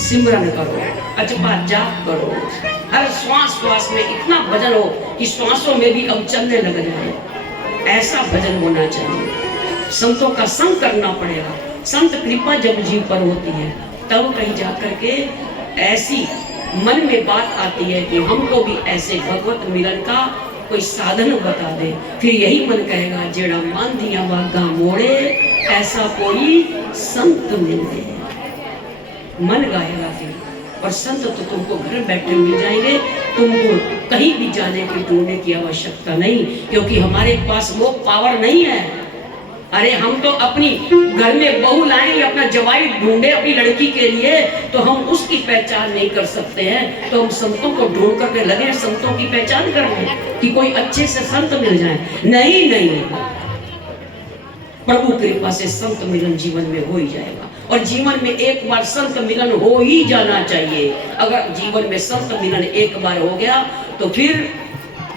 सिमरन करो, अजपा जाप करो, हर श्वास श्वास में इतना भजन हो कि श्वासों में भी अब चलने लग जाए, ऐसा भजन होना चाहिए। संतों का संग करना पड़ेगा। संत कृपा जब जीव पर होती है तब कहीं जाकर के ऐसी मन में बात आती है कि हमको भी ऐसे भगवत मिलन का कोई साधन बता दे। फिर यही मन कहेगा जेड़ा मान दिया वागा मोड़े, ऐसा कोई संत मिले। मन गाएगा फिर, और संत तो तुमको घर बैठे मिल जाएंगे, तुमको कहीं भी जाने की ढूंढने की आवश्यकता नहीं, क्योंकि हमारे पास वो पावर नहीं है। अरे हम तो अपनी घर में बहू लाएं या अपना जवाई ढूंढे अपनी लड़की के लिए, तो हम उसकी पहचान नहीं कर सकते हैं, तो हम संतों को ढूंढ करके लगे संतों की पहचान करने कि कोई अच्छे से संत मिल जाए। नहीं नहीं, प्रभु कृपा से संत मिलन जीवन में हो ही जाएगा, और जीवन में एक बार संत मिलन हो ही जाना चाहिए। अगर जीवन में संत मिलन एक बार हो गया तो फिर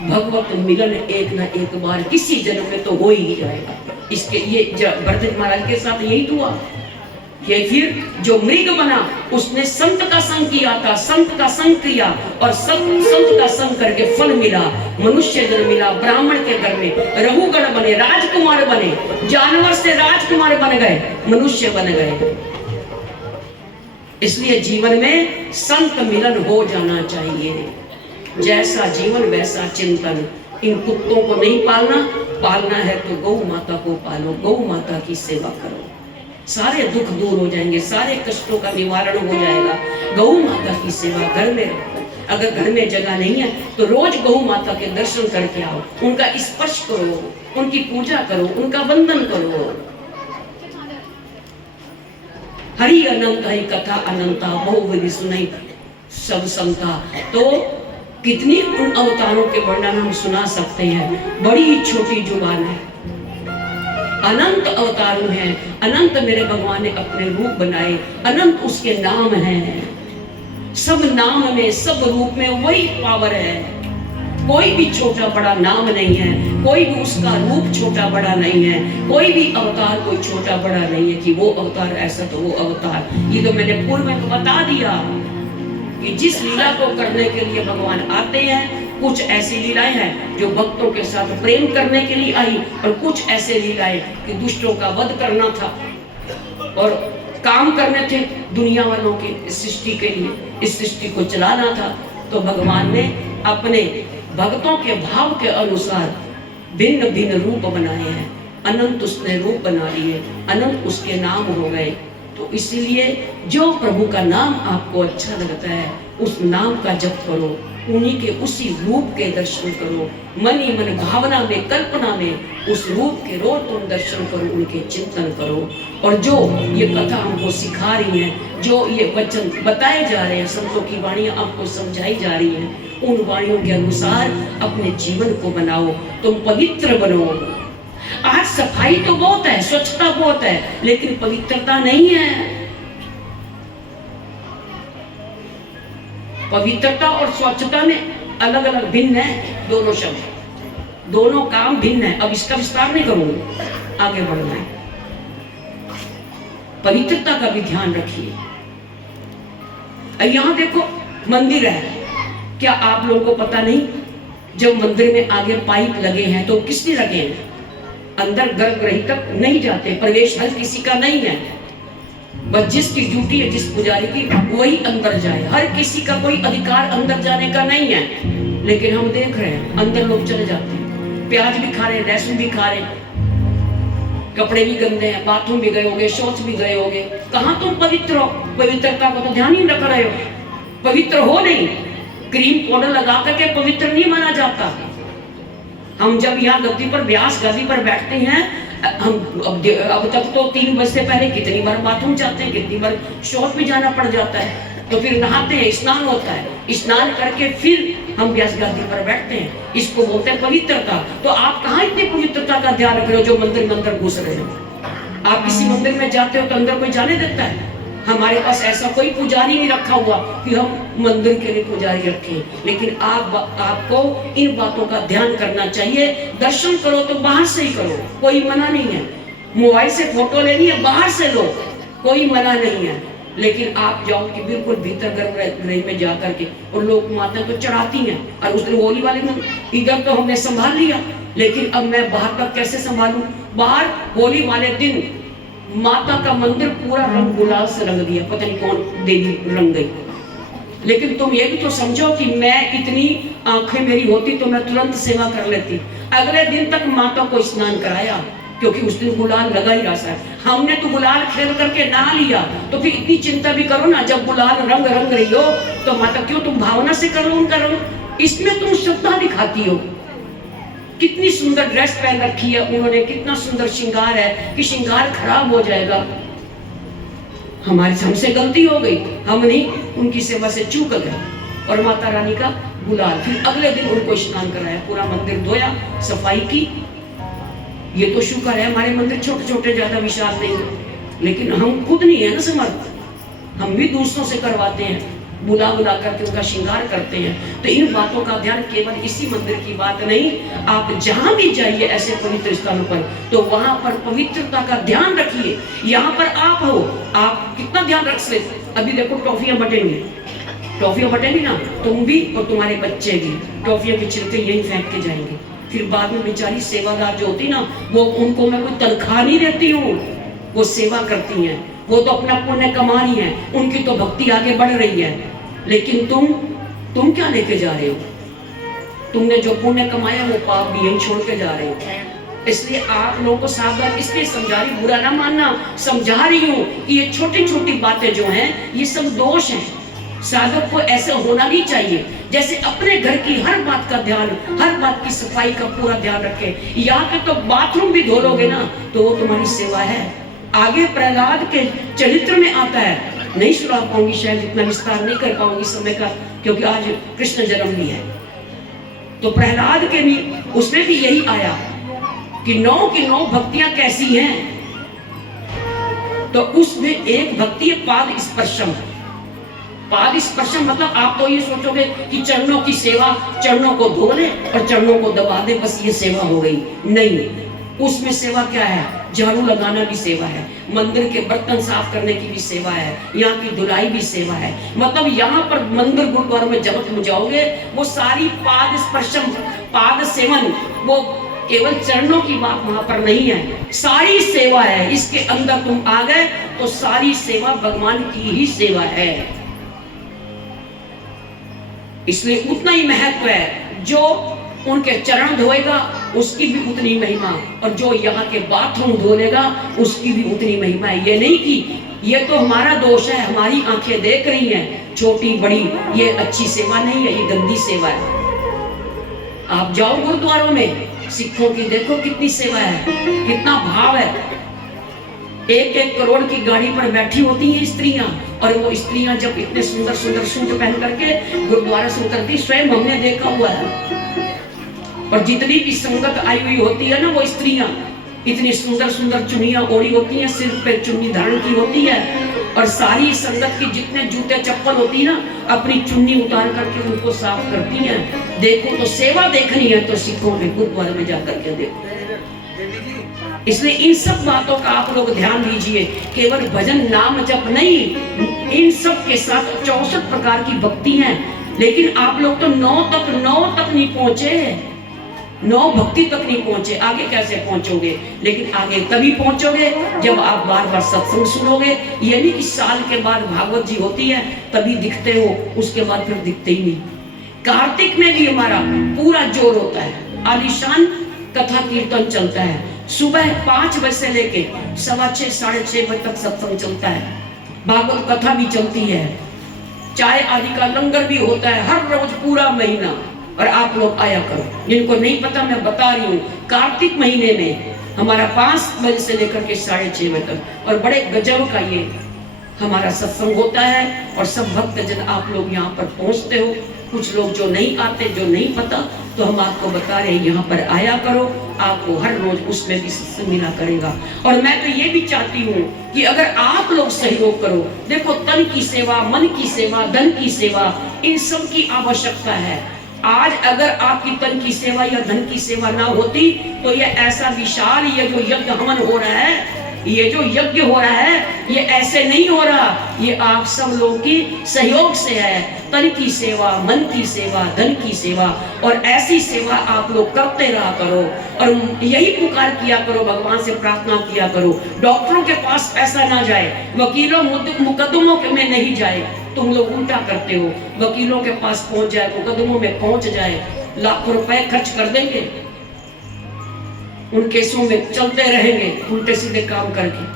भगवत मिलन एक ना एक बार किसी जन्म में तो हो ही जाएगा। इसके ये भरत महाराज के साथ यही हुआ। ये फिर जो मृग बना उसने संत का संग किया था, संत का संग किया और संत का संग करके फल मिला। मनुष्य जन्म मिला, ब्राह्मण के घर में रघुगण बने, राजकुमार बने, जानवर से राजकुमार बन गए, मनुष्य बन गए। इसलिए जीवन में संत मिलन हो जाना चाहिए। जैसा जीवन वैसा चिंतन। इन कुत्तों को नहीं पालना, पालना है तो गौ माता को पालो, गौ माता की सेवा करो, सारे दुख दूर हो जाएंगे, सारे कष्टों का निवारण हो जाएगा। गौ माता की सेवा घर में रखो। अगर घर में जगह नहीं है तो रोज गौ माता के दर्शन करके आओ, उनका स्पर्श करो, उनकी पूजा करो, उनका वंदन करो। हरि अनंत हरि कथा अनंता, बहुविधि सुनाई सब समता। तो कितनी उन अवतारों के वर्णन हम सुना सकते हैं, बड़ी ही छोटी जुबान है। अनंत अवतार हैं, अनंत मेरे भगवान ने अपने रूप बनाए, अनंत उसके नाम हैं। सब नाम में, सब रूप में वही पावर है। कोई भी छोटा बड़ा नाम नहीं है, कोई भी उसका रूप छोटा बड़ा नहीं है, कोई भी अवतार कोई छोटा बड़ा नहीं है कि वो अवतार ऐसा तो वो अवतार। ये तो मैंने पूर्व में बता दिया कि जिस लीला को करने के लिए भगवान आते हैं, कुछ ऐसी लीलाएं हैं जो भक्तों के साथ प्रेम करने के लिए आई, और कुछ ऐसे लीलाएं कि दुष्टों का वध करना था और काम करने थे दुनिया वालों की सृष्टि के लिए, इस सृष्टि को चलाना था। तो भगवान ने अपने भक्तों के भाव के अनुसार भिन्न भिन्न रूप बनाए हैं। अनंत उसने रूप बना लिए, अनंत उसके नाम हो गए। तो इसीलिए जो प्रभु का नाम आपको अच्छा लगता है उस नाम का जप करो, उन्हीं के उसी रूप के दर्शन करो, मन ही मन भावना में कल्पना में उस रूप के रोज तुम दर्शन करो, उनके चिंतन करो। और जो ये कथा हमको सिखा रही है, जो ये वचन बताए जा रहे हैं, संतों की वाणियां आपको समझाई जा रही हैं, उन वाणियों के अनुसार अपने जीवन को बनाओ, तुम पवित्र बनो। आज सफाई तो बहुत है, स्वच्छता बहुत है, लेकिन पवित्रता नहीं है। पवित्रता और स्वच्छता में अलग अलग भिन्न है दोनों शब्द, दोनों काम भिन्न है। अब इसका विस्तार नहीं करूंगी, आगे बढ़ना है। पवित्रता का भी ध्यान रखिए। यहाँ देखो मंदिर है, क्या आप लोगों को पता नहीं जब मंदिर में आगे पाइप लगे हैं तो किसने लगे हैं? अंदर गर्भगृह तक नहीं जाते, प्रवेश हर किसी का नहीं है, बस जिसकी ड्यूटी है जिस पुजारी की वही अंदर जाए, हर किसी का कोई अधिकार अंदर जाने का नहीं है। लेकिन हम देख रहे हैं अंदर लोग चले जाते हैं, प्याज भी खा रहे हैं, लहसुन भी खा रहे हैं, कपड़े भी गंदे हैं, बाथरूम भी गए होंगे, शौच भी गए होंगे। कहाँ तुम पवित्र हो? पवित्रता को तो ध्यान ही रख रहे हो, पवित्र हो नहीं। क्रीम पाउडर लगा करके पवित्र नहीं माना जाता। हम जब यहाँ गद्दी पर, व्यास गद्दी पर बैठते हैं, हम अब तक तो 3 बजे से पहले कितनी बार बाथरूम जाते हैं, कितनी बार शौच भी जाना पड़ जाता है, तो फिर नहाते हैं, स्नान होता है, स्नान करके फिर हम व्यास गद्दी पर बैठते हैं। इसको बोलते हैं पवित्रता। तो आप कहाँ इतनी पवित्रता का ध्यान रख रहे हो जो मंदिर में अंदर घुस रहे हो? आप किसी मंदिर में जाते हो तो अंदर कोई जाने देता है? हमारे पास ऐसा कोई पुजारी नहीं रखा हुआ कि हम मंदिर के लिए पुजारी रखें। लेकिन आपको इन बातों का ध्यान करना चाहिए। दर्शन करो तो बाहर से ही करो, कोई मना नहीं है। मोबाइल से फोटो लेनी है, बाहर से लो, कोई मना नहीं है। लेकिन आप जाओ कि बिल्कुल भीतर गर्भगृह में जा करके, और लोग माता तो चढ़ाती हैं, और उस दिन होली वाले दिन इधर तो हमने संभाल लिया, लेकिन अब मैं बाहर तक कैसे संभालूं? बाहर होली वाले दिन माता का मंदिर पूरा रंग गुलाल से रंग दिया, पता नहीं कौन देवी रंग गई। लेकिन तुम ये भी तो समझो कि मैं इतनी आंखें मेरी होती तो मैं तुरंत सेवा कर लेती। अगले दिन तक माता को स्नान कराया, क्योंकि उस दिन गुलाल लगा ही रहा है। हमने तो गुलाल खेल करके नहा लिया, तो फिर इतनी चिंता भी करो ना, जब गुलाल रंग रंग रही हो तो माता क्यों तुम भावना से करो उनका रंग, इसमें तुम श्रद्धा दिखाती हो। कितनी सुंदर ड्रेस पहन रखी है उन्होंने, कितना सुंदर श्रृंगार है कि श्रृंगार खराब हो जाएगा। हमारी हमसे गलती हो गई, हम नहीं उनकी सेवा से चूक गए, और माता रानी का गुलाल। फिर अगले दिन उनको स्नान कराया, पूरा मंदिर धोया, सफाई की। ये तो शुक्र है हमारे मंदिर छोटे छोटे ज्यादा विशाल नहीं है, लेकिन हम खुद नहीं है ना समर्थ, हम भी दूसरों से करवाते हैं, बुला बुला करके उनका श्रृंगार करते हैं। तो इन बातों का ध्यान केवल इसी मंदिर की बात नहीं, आप जहां भी जाइए ऐसे पवित्र स्थानों पर, तो वहां पर पवित्रता का ध्यान रखिए। यहाँ पर आप हो, आप कितना ध्यान रख सकते। अभी देखो टॉफियां बटेंगी, टॉफियां बटेंगी ना, तुम भी और तुम्हारे बच्चे भी टॉफियां के छिलके यही फेंक के जाएंगे। फिर बाद में बेचारी सेवादार जो होती ना, वो उनको मैं कोई तनख्वाह नहीं देती हूँ, वो सेवा करती हैं, वो तो अपना पुण्य कमा रही हैं, उनकी तो भक्ति आगे बढ़ रही है। लेकिन तुम क्या लेके जा रहे हो? तुमने जो पुण्य कमाया वो पाप भी यहीं छोड़ के जा रहे हो। इसलिए आप लोगों को सावधान, इसलिए समझा रही, बुरा ना मानना, समझा रही हूँ कि ये छोटी छोटी बातें जो हैं ये सब दोष हैं। साधक को ऐसा होना नहीं चाहिए, जैसे अपने घर की हर बात का ध्यान, हर बात की सफाई का पूरा ध्यान रखे। यहाँ पे तो बाथरूम भी धो लोगे ना तो वो तुम्हारी सेवा है। आगे प्रहलाद के चरित्र में आता है, नहीं सुना पाऊंगी शायद, इतना विस्तार नहीं कर पाऊंगी समय का, क्योंकि आज कृष्ण जन्म भी है। तो प्रहलाद के भी उसमें भी यही आया कि 9 की 9 भक्तियां कैसी हैं। तो उसमें एक भक्ति है पाद स्पर्शम। पाद स्पर्शम मतलब आप तो ये सोचोगे कि चरणों की सेवा, चरणों को धो ले और चरणों को दबा दे, बस ये सेवा हो गई। नहीं, उसमें सेवा क्या है? झाड़ू लगाना भी सेवा है, मंदिर के बर्तन साफ करने की भी सेवा है, यहाँ की धुलाई भी सेवा है। मतलब यहाँ पर मंदिर गुरुद्वारों में जब तुम जाओगे, वो सारी पाद स्पर्शम, पाद सेवन, वो केवल चरणों की बात वहां पर नहीं है, सारी सेवा है। इसके अंदर तुम आ गए तो सारी सेवा भगवान की ही सेवा है। इसलिए उतना ही महत्व है। जो उनके चरण धोएगा उसकी भी उतनी महिमा, और जो यहाँ के बाथरूम धो लेगा उसकी भी उतनी महिमा है। ये नहीं कि ये तो हमारा दोष है, हमारी आंखें देख रही हैं छोटी बड़ी, ये अच्छी सेवा नहीं है, ये गंदी सेवा है। आप जाओ गुरुद्वारों में, सिखों की देखो कितनी सेवा है, कितना भाव है। 1-1 करोड़ की गाड़ी पर बैठी होती हैं स्त्रियां, और वो स्त्रियां जब इतने सुंदर सुंदर सूट पहन करके गुरुद्वारा से उतरती, स्वयं हमने देखा हुआ है। और जितनी भी संगत आई हुई होती है ना, वो स्त्रियां इतनी सुंदर सुंदर चुन्नियां ओढ़ी होती हैं, सिर पे चुन्नी धारण की होती है, और सारी संगत की जितने जूते चप्पल होती है ना, अपनी चुन्नी उतार करके उनको साफ करती हैं। देखो तो सेवा देखनी है तो सिखों के गुरुद्वारे में जाकर के देखो। इसलिए इन सब बातों का आप लोग ध्यान दीजिए, केवल भजन नाम जप नहीं, इन सब के साथ 64 प्रकार की भक्ति है। लेकिन आप लोग तो 9 तक नहीं पहुंचे, 9 भक्ति तक नहीं पहुंचे, आगे कैसे पहुंचोगे? लेकिन आगे तभी पहुंचोगे जब आप बार बार सत्संग सुनोगे। ये नहीं कि साल के बाद भागवत जी होती है तभी दिखते हो, उसके बाद फिर दिखते ही नहीं। कार्तिक में भी हमारा पूरा जोर होता है, आलीशान कथा कीर्तन चलता है। सुबह 5 बजे से लेके 6:15 साढ़े 6 बजे तक सत्संग चलता है, भागवत कथा भी चलती है, चाय आदि का लंगर भी होता है हर रोज पूरा महीना। और आप लोग आया करो, जिनको नहीं पता मैं बता रही हूँ, कार्तिक महीने में हमारा 5 बजे से लेकर के 6:30 बजे तक, और बड़े गजब का ये हमारा सत्संग होता है। और सब भक्तजन आप लोग यहाँ पर पहुँचते हो। कुछ लोग जो नहीं आते, जो नहीं पता, तो हम आपको बता रहे हैं यहाँ पर आया करो, आपको हर रोज उसमें भी सत्संग मिला करेगा। और मैं तो ये भी चाहती हूँ कि अगर आप लोग सहयोग करो, देखो तन की सेवा, मन की सेवा, धन की सेवा, इन सब की आवश्यकता है। आज अगर आपकी तन की सेवा या धन की सेवा ना होती तो ये ऐसा विशाल ये जो यज्ञ हवन हो रहा है, ये जो यज्ञ हो रहा है ये ऐसे नहीं हो रहा, ये आप सब लोगों की सहयोग से है। तन की सेवा, मन की सेवा, धन की सेवा, और ऐसी सेवा आप लोग करते रहा करो और यही पुकार किया करो, भगवान से प्रार्थना किया करो। डॉक्टरों के पास पैसा ना जाए, वकीलों मुकदमों में नहीं जाए, तुम लोग उल्टा करते हो। वकीलों के पास पहुंच जाए, मुकदमों में पहुंच जाए, लाखों रुपए खर्च कर देंगे, उन केसों में चलते रहेंगे उल्टे सीधे काम करके।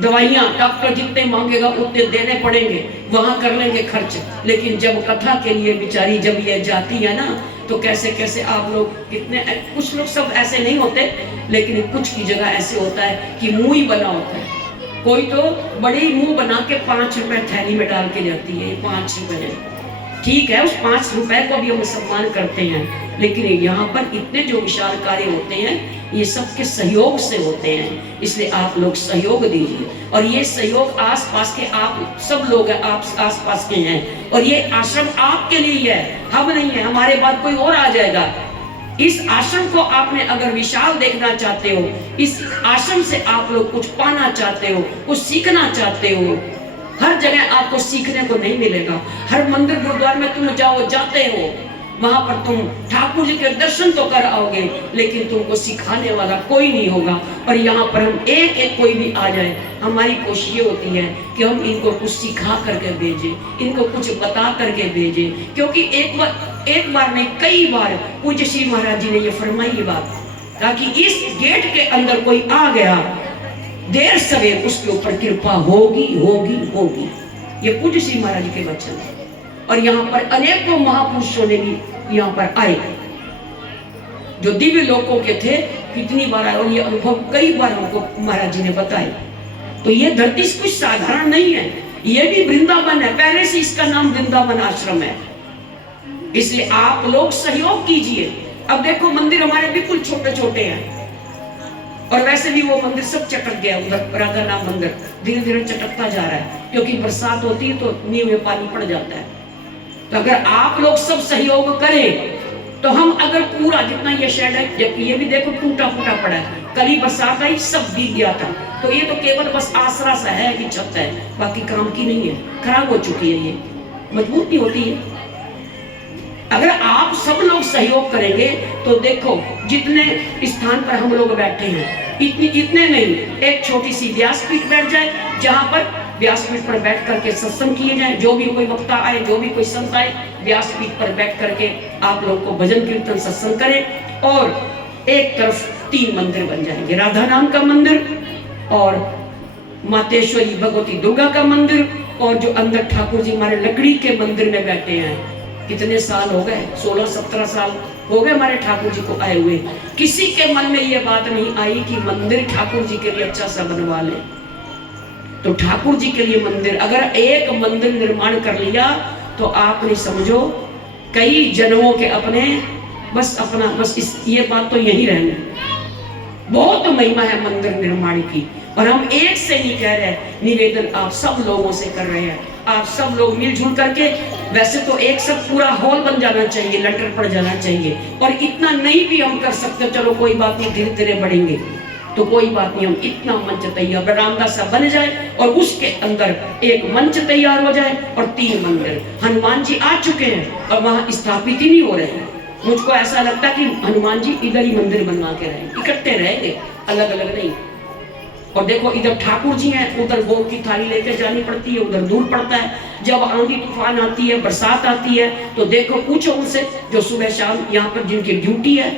दवाइयां डॉक्टर जितने मांगेगा उतने देने पड़ेंगे, वहां कर लेंगे खर्च। लेकिन जब कथा के लिए बेचारी जब ये जाती है ना, तो कैसे कैसे आप लोग कितने, कुछ लोग सब ऐसे नहीं होते, लेकिन कुछ की जगह ऐसे होता है कि मुंह ही बना होता है। कोई तो बड़ी मुंह बना के 5 रुपए थैली में डाल के जाती है, 5 रुपए, ठीक है, उस 5 रुपए को भी हम सम्मान करते हैं, लेकिन यहाँ पर इतने जो विशाल कार्य होते हैं ये सबके सहयोग से होते हैं, इसलिए आप लोग सहयोग दीजिए। और ये सहयोग आस पास के आप सब लोग हैं, आप आस पास के हैं, और ये आश्रम आपके लिए है, हम नहीं है, हमारे बाद कोई और आ जाएगा। इस आश्रम को आपने अगर विशाल देखना चाहते हो, इस आश्रम से आप लोग कुछ पाना चाहते हो, कुछ सीखना चाहते हो, हर जगह आपको सीखने को नहीं मिलेगा। हर मंदिर गुरुद्वार में तुम जाते हो, वहां पर तुम ठाकुर जी के दर्शन तो कर आओगे, लेकिन तुमको सिखाने वाला कोई नहीं होगा। और यहाँ पर हम एक एक कोई भी आ जाए, हमारी कोशिश ये होती है कि हम इनको कुछ सिखा करके भेजें, इनको कुछ बता करके भेजें, क्योंकि एक बार नहीं कई बार पूज्य श्री महाराज जी ने ये फरमाई ये बात, ताकि इस गेट के अंदर कोई आ गया देर सवेर उसके ऊपर कृपा होगी होगी होगी। ये पूज्य श्री महाराज जी के वचन है। और यहाँ पर अनेकों महापुरुषों ने भी यहाँ पर आए जो दिव्य लोकों के थे, कितनी बार आए, और ये अनुभव कई बार हमको महाराज जी ने बताए। तो ये धरती कुछ साधारण नहीं है, ये भी वृंदावन है, पहले से इसका नाम वृंदावन आश्रम है, इसलिए आप लोग सहयोग कीजिए। अब देखो मंदिर हमारे बिल्कुल छोटे छोटे हैं, और वैसे भी वो मंदिर सब चटक गया, उधर राधा नाम मंदिर धीरे धीरे चटकता जा रहा है, क्योंकि बरसात होती है तो नींव में पानी पड़ जाता है। तो अगर आप लोग सब सहयोग करें तो हम अगर पूरा जितना ये शेड है, जबकि ये भी देखो टूटा फूटा पड़ा है, कल ही बरसात आई सब भीग गया था, तो ये तो केवल बस आसरा सा है कि छत है, बाकी काम की नहीं है, खराब हो चुकी है, ये मजबूत नहीं होती है। अगर आप सब लोग सहयोग करेंगे तो देखो जितने स्थान पर हम लोग बैठे हैं, इतने नहीं, एक छोटी सी व्यासपीठ बैठ जाए, जहां पर व्यासपीठ पर बैठ करके सत्संग किए जाए, जो भी कोई वक्ता आए, जो भी कोई संत आए, व्यासपीठ पर बैठ करके आप लोग को भजन कीर्तन सत्संग करें। और एक तरफ 3 मंदिर बन जाएंगे, राधा नाम का मंदिर और मातेश्वरी भगवती दुर्गा का मंदिर, और जो अंदर ठाकुर जी हमारे लकड़ी के मंदिर में बैठे हैं, कितने साल हो गए, 16-17 साल हो गए हमारे ठाकुर जी को आए हुए, किसी के मन में ये बात नहीं आई कि मंदिर ठाकुर जी के लिए अच्छा सा बनवा ले। तो ठाकुर जी के लिए मंदिर, अगर एक मंदिर निर्माण कर लिया तो आप नहीं समझो कई जन्मों के अपने बस ये बात तो यही रहनी। बहुत महिमा है मंदिर निर्माण की, और हम एक से नहीं कह रहे, निवेदन आप सब लोगों से कर रहे हैं, आप सब लोग मिलजुल करके, वैसे तो एक सब पूरा हॉल बन जाना चाहिए, लंटर पड़ जाना चाहिए, और इतना नहीं भी हम कर सकते, चलो कोई बात नहीं, धीरे धीरे बढ़ेंगे, तो कोई बात नहीं, हम इतना मंच तैयार बरामदा सा बन जाए और उसके अंदर एक मंच तैयार हो जाए और 3 मंदिर। हनुमान जी आ चुके हैं और वहां स्थापित ही नहीं हो रहे हैं, मुझको ऐसा लगता है कि हनुमान जी इधर ही मंदिर बनवा के रहे, इकट्ठे रहेंगे, अलग अलग नहीं। और देखो इधर ठाकुर जी हैं, उधर भोग की थाली लेकर जानी पड़ती है, उधर दूर पड़ता है। जब आंधी तूफान आती है, बरसात आती है, तो देखो पूछो उनसे जो सुबह शाम यहाँ पर जिनकी ड्यूटी है,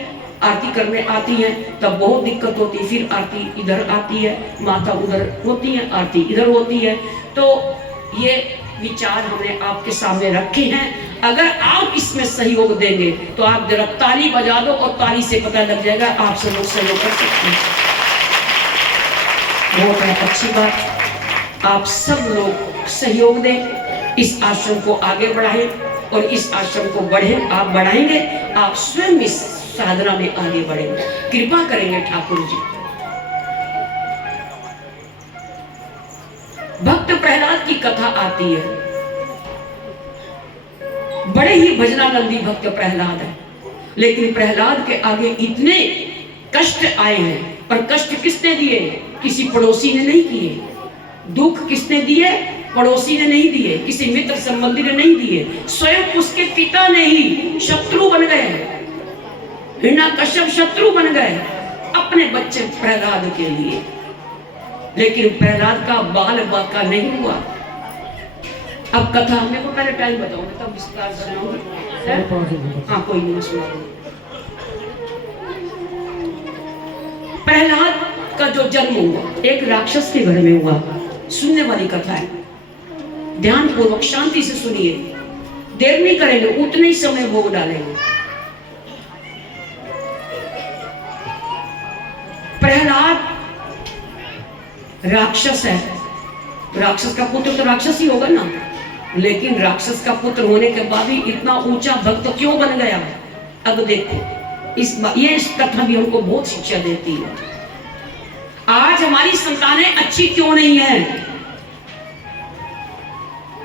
आरती करने आती हैं, तब बहुत दिक्कत होती है, फिर आरती इधर आती है, माता उधर होती है, आरती इधर होती है। तो ये विचार हमने आपके सामने रखे हैं, अगर आप इसमें सहयोग देंगे तो आप जरा ताली बजा दो, और ताली से पता लग जाएगा आप सब लोग सहयोग कर सकते हैं। बहुत अच्छी बात, आप सब लोग सहयोग दें, इस आश्रम को आगे बढ़ाएं, और इस आश्रम को आप बढ़ाएंगे, आप स्वयं इस साधना में आगे बढ़ेंगे, कृपा करेंगे ठाकुर जी। भक्त प्रहलाद की कथा आती है, बड़े ही भजनानंदी भक्त प्रहलाद है, लेकिन प्रहलाद के आगे इतने कष्ट आए हैं पर कष्ट किसने दिए? किसी पड़ोसी ने नहीं किए। दुख किसने दिए? पड़ोसी ने नहीं दिए, किसी मित्र संबंधी ने नहीं दिए, स्वयं उसके पिता ने ही शत्रु बन गए। हिरण्यकश्यप शत्रु बन गए अपने बच्चे प्रहलाद के लिए। लेकिन प्रहलाद का बाल बाका नहीं हुआ। अब कथा मेरे को पहले टाइम बताऊंगा तब विस्तार से सुनाऊंगा। हाँ कोई नहीं सुना। प्रहलाद का जो जन्म हुआ एक राक्षस के घर में हुआ। सुनने वाली कथा है, ध्यान पूर्वक शांति से सुनिए, देर नहीं करेंगे, उतने ही समय भोग डालेंगे। प्रहलाद राक्षस है, राक्षस का पुत्र तो राक्षस ही होगा ना, लेकिन राक्षस का पुत्र होने के बाद भी इतना ऊंचा भक्त क्यों बन गया? अब देखो इस कथा भी हमको बहुत शिक्षा देती है। आज हमारी संतानें अच्छी क्यों नहीं है?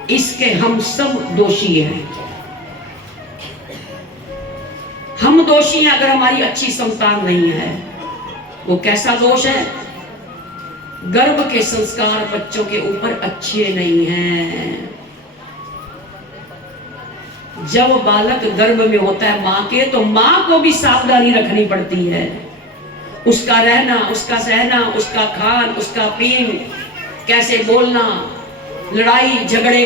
इसके हम सब दोषी हैं। हम दोषी हैं अगर हमारी अच्छी संतान नहीं है। वो कैसा दोष है? गर्भ के संस्कार बच्चों के ऊपर अच्छे नहीं हैं। जब बालक गर्भ में होता है मां के, तो मां को भी सावधानी रखनी पड़ती है। उसका रहना, उसका सहना, उसका खान, उसका पीन, कैसे बोलना, लड़ाई झगड़े।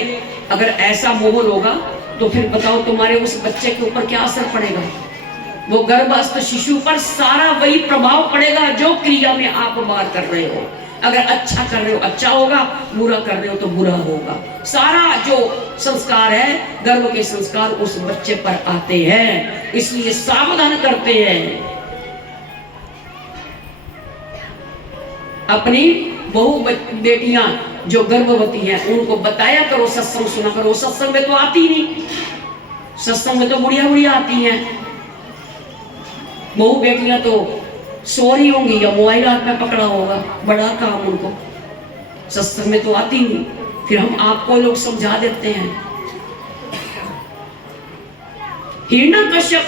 अगर ऐसा माहौल होगा तो फिर बताओ तुम्हारे उस बच्चे के ऊपर क्या असर पड़ेगा? वो गर्भस्थ शिशु पर सारा वही प्रभाव पड़ेगा जो क्रिया में आप बात कर रहे हो। अगर अच्छा कर रहे हो अच्छा होगा, बुरा कर रहे हो तो बुरा होगा। सारा जो संस्कार है, गर्भ के संस्कार उस बच्चे पर आते हैं, इसलिए सावधान करते हैं। अपनी बहु बेटियां जो गर्भवती हैं उनको बताया करो, सत्संग सुना करो। सत्संग में तो आती नहीं, सत्संग में तो बुढ़िया बुढ़िया आती हैं। बहु बेटियां तो सो रही होंगी या मोबाइल हाथ में पकड़ा होगा, बड़ा काम उनको, सत्संग में तो आती नहीं। फिर हम आपको लोग समझा देते हैं। हिरण्यकश्यप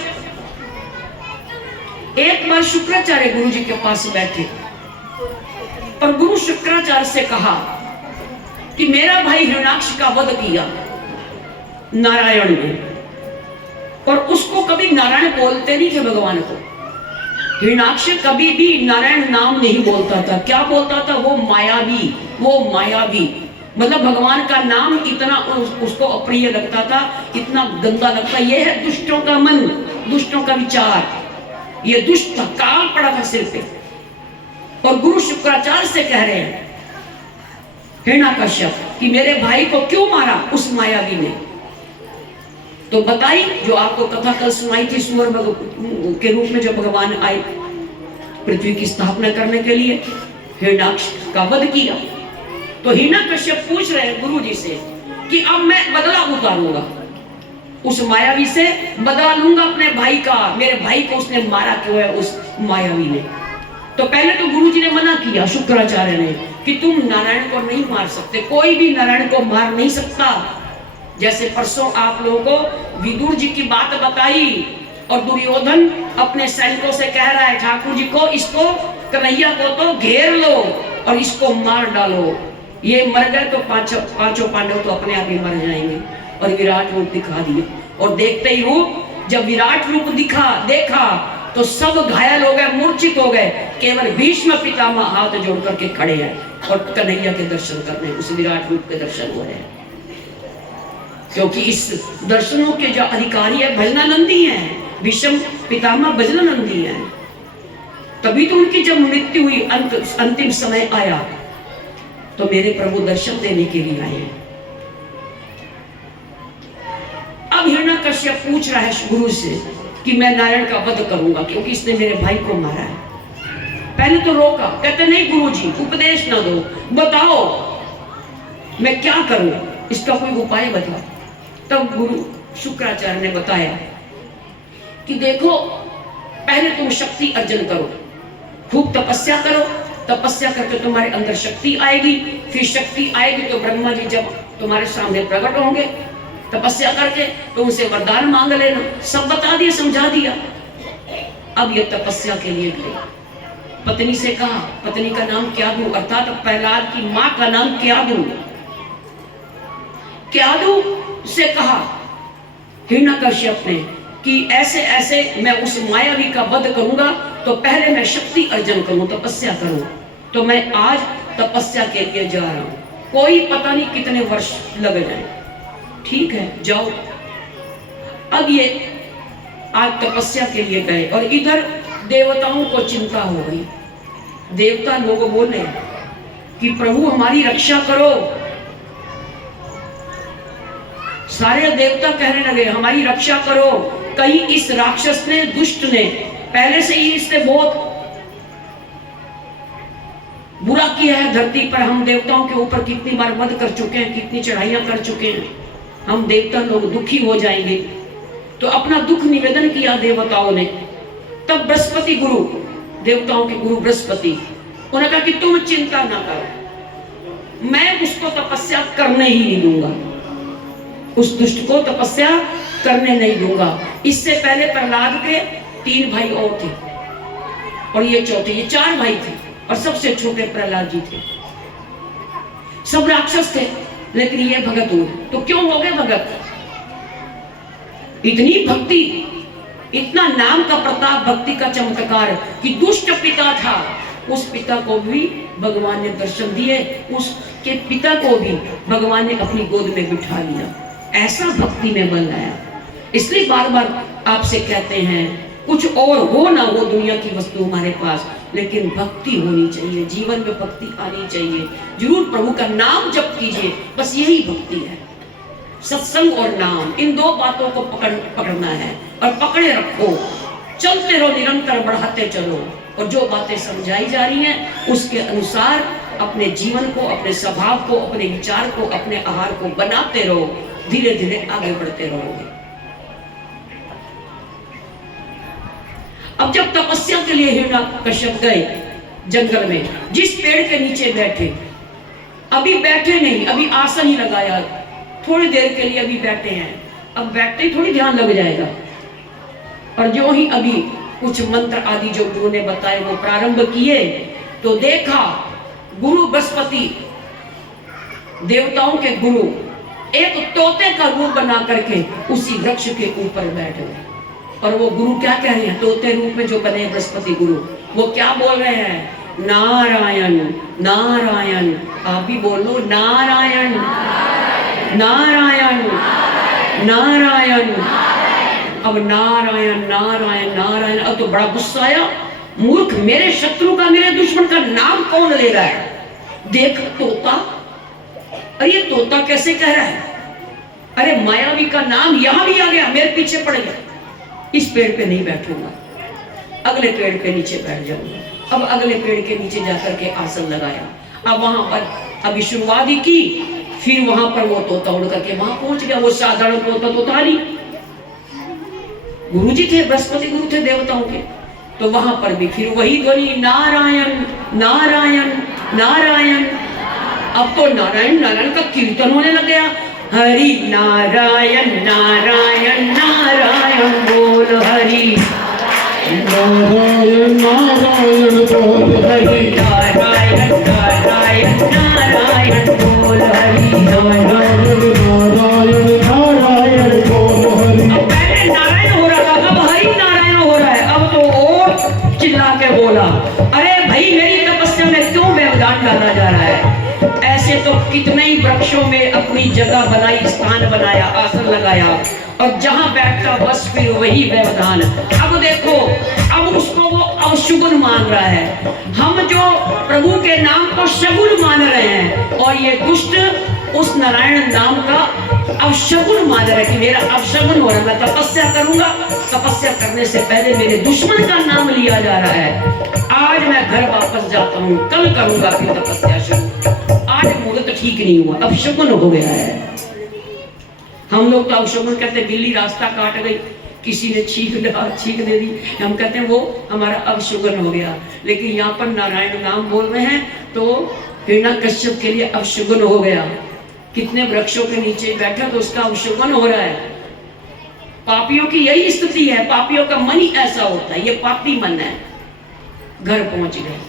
एक बार शुक्राचार्य गुरु जी के पास बैठे और गुरु शुक्राचार्य से कहा कि मेरा भाई हिरण्याक्ष का वध किया नारायण ने, और उसको कभी नारायण बोलते नहीं थे भगवान को। हिरण्याक्ष कभी भी नारायण नाम नहीं बोलता था। क्या बोलता था? वो मायावी, वो मायावी। मतलब भगवान का नाम इतना उसको अप्रिय लगता था, इतना गंदा लगता। ये है दुष्टों का मन, दुष्टों का विचार। ये दुष्ट काल पड़ा था सिर पे। और गुरु शुक्राचार्य से कह रहे हैं हिरण्याकश्यप कि मेरे भाई को क्यों मारा उस मायावी ने? तो बताई जो आपको कथा कल सुनाई थी, सूअर के रूप में जब भगवान आए पृथ्वी की स्थापना करने के लिए, हिरण्याक्ष का वध किया। तो हिरण्याकश्यप पूछ रहे हैं गुरु जी से कि अब मैं बदला उतारूंगा, उस मायावी से बदला लूंगा अपने भाई का। मेरे भाई को उसने मारा क्यों है उस मायावी ने? तो पहले तो गुरु जी ने मना किया, शुक्राचार्य ने, कि तुम नारायण को नहीं मार सकते, कोई भी नारायण को मार नहीं सकता। जैसे परसों आप लोगों को विदुर जी की बात बताई और दुर्योधन अपने सैनिकों से कह रहा है ठाकुर जी को, इसको कन्हैया को तो घेर लो और इसको मार डालो। ये मर गए तो पांचों पांडव तो अपने आप ही मर जाएंगे। और विराट रूप दिखा दिया, और देखते ही रूप जब विराट रूप देखा तो सब घायल हो गए, मूर्छित हो गए। केवल भीष्म पितामह हाथ जोड़ करके खड़े हैं और कन्हैया के दर्शन कर रहे हैं, उस विराट रूप के दर्शन हो रहे हैं। क्योंकि इस दर्शनों के जो अधिकारी है भजनानंदी हैं, भीष्म पितामह भजनानंदी हैं। तभी तो उनकी जब मृत्यु हुई, अंतिम समय आया, तो मेरे प्रभु दर्शन देने के लिए आए हैं। अब हिरण्याकश्यप पूछ रहा है गुरु से कि मैं नारायण का वध करूंगा क्योंकि इसने मेरे भाई को मारा है। पहले तो रोका, कहते नहीं गुरुजी उपदेश ना दो, बताओ मैं क्या करूं, इसका कोई उपाय बताओ। तब गुरु शुक्राचार्य ने बताया कि देखो पहले तुम शक्ति अर्जन करो, खूब तपस्या करो, तपस्या करके तुम्हारे अंदर शक्ति आएगी। फिर शक्ति आएगी तो ब्रह्मा जी जब तुम्हारे सामने प्रकट होंगे तपस्या करके, तो उनसे वरदान मांग लेना। सब बता दिया, समझा दिया। अब ये तपस्या के लिए गए। पत्नी से कहा, पत्नी का नाम क्या दूं, अर्थात प्रहलाद की मां का नाम क्या दूं, क्या दूं से कहा हिरण्यकश्यप ने कि ऐसे ऐसे मैं उस मायावी का वध करूंगा, तो पहले मैं शक्ति अर्जन करूं, तपस्या करूं। तो मैं आज तपस्या के लिए जा रहा हूं, कोई पता नहीं कितने वर्ष लग जाए। ठीक है, जाओ। अब ये आज तपस्या के लिए गए और इधर देवताओं को चिंता हो गई। देवता लोग बोले कि प्रभु हमारी रक्षा करो। सारे देवता कहने लगे हमारी रक्षा करो, कहीं इस राक्षस ने, दुष्ट ने, पहले से ही इसने बहुत बुरा किया है धरती पर। हम देवताओं के ऊपर कितनी बार वध कर चुके हैं, कितनी चढ़ाइयां कर चुके हैं, हम देवता लोग दुखी हो जाएंगे। तो अपना दुख निवेदन किया देवताओं ने। तब बृहस्पति गुरु, देवताओं के गुरु बृहस्पति, उन्होंने कहा कि तुम चिंता ना करो, मैं उसको तपस्या करने ही नहीं दूंगा, उस दुष्ट को तपस्या करने नहीं दूंगा। इससे पहले प्रहलाद के 3 भाई और थे और ये चौथे, ये 4 भाई थे और सबसे छोटे प्रहलाद जी थे। सब राक्षस थे लेकिन ये भगत हुए। तो क्यों हो गए भगत? इतनी भक्ति, इतना नाम का प्रताप, भक्ति का चमत्कार कि दुष्ट पिता था, उस पिता को भी भगवान ने दर्शन दिए, उसके पिता को भी भगवान ने अपनी गोद में बिठा लिया। ऐसा भक्ति में बल आया। इसलिए बार बार आपसे कहते हैं कुछ और हो ना हो दुनिया की वस्तु हमारे पास, लेकिन भक्ति होनी चाहिए, जीवन में भक्ति आनी चाहिए। जरूर प्रभु का नाम जप कीजिए, बस यही भक्ति है। सत्संग और नाम, इन 2 बातों को पकड़ना है और पकड़े रखो, चलते रहो, निरंतर बढ़ाते चलो। और जो बातें समझाई जा रही हैं उसके अनुसार अपने जीवन को, अपने स्वभाव को, अपने विचार को, अपने आहार को बनाते रहो, धीरे धीरे आगे बढ़ते रहोगे। अब जब तपस्या के लिए हिरण्यकश्यप गए जंगल में, जिस पेड़ के नीचे बैठे, अभी बैठे नहीं, अभी आसन ही लगाया, थोड़ी देर के लिए अभी बैठे हैं, अब बैठते ही थोड़ी ध्यान लग जाएगा। और जो ही अभी कुछ मंत्र आदि जो गुरु ने बताए वो प्रारंभ किए, तो देखा गुरु बृहस्पति, देवताओं के गुरु, एक तोते का रूप बना करके उसी वृक्ष के ऊपर बैठ गए। और वो गुरु क्या कह रहे हैं? तोते रूप में जो बने बृहस्पति गुरु, वो क्या बोल रहे हैं? नारायण नारायण। आप भी बोलो नारायण नारायण नारायण। अब नारायण नारायण नारायण। अब तो बड़ा गुस्सा आया, मूर्ख, मेरे शत्रु का, मेरे दुश्मन का नाम कौन ले रहा है? देख तोता, अरे ये तोता कैसे कह रहा है? अरे मायावी का नाम यहां भी आ गया, मेरे पीछे पड़ गया। इस पेड़ पे नहीं बैठूंगा, अगले पेड़ के नीचे बैठ जाऊंगा। अब अगले पेड़ के नीचे जाकर के आसन लगाया। अब वहां पर अभी शुरुआत ही की, फिर वहां पर वो तोता उड़ करके वहां पहुंच गया। वो साधारण तोता तो था नहीं, गुरुजी थे, बृहस्पति गुरु थे देवताओं के। तो वहां पर भी फिर वही ध्वनि नारायण नारायण नारायण। अब तो नारायण नारायण का कीर्तन होने लग गया। हरि नारायण नारायण नारायण बोल हरि नारायण नारायण बोल हरि नारायण नारायण नारायण बोल हरि नारायण नारायण नारायण बोल हरि। अब पहले नारायण हो रहा था, अब हरि नारायण हो रहा है। अब तो और चिल्ला के बोला, अरे भाई मेरी तपस्या में क्यों व्यवधान डाला जा रहा है? ऐसे तो कितने ही वृक्षों में अपनी जगह बनाई, स्थान बनाया, आसन लगाया, और जहां बैठता बस फिर वही व्यवधान। अब देखो, अब उसको वो अवशुगुन मान रहा है। हम जो प्रभु के नाम को शगुन मान रहे हैं, और ये दुष्ट उस नारायण नाम का अवशगुन मान रहा है कि मेरा अवशगुन हो रहा है। मैं तपस्या करूंगा, तपस्या करने से पहले मेरे दुश्मन का नाम लिया जा रहा है। आज मैं घर वापस जाता हूँ, कल करूंगा फिर तपस्या शुरू। आज मुहूर्त ठीक नहीं हुआ, अवशगुन हो गया है। हम लोग तो अवशगुन कहते हैं, बिल्ली रास्ता काट गई, किसी ने छींक दे दी, हम कहते हैं वो हमारा अवशगुन हो गया। लेकिन यहाँ पर नारायण नाम बोल रहे हैं तो हिरण्यकश्यप के लिए अवशगुन हो गया। कितने वृक्षों के नीचे बैठा तो उसका अवशगुन हो रहा है। पापियों की यही स्थिति है, पापियों का मन ही ऐसा होता है, ये पापी मन है। घर पहुंच गए।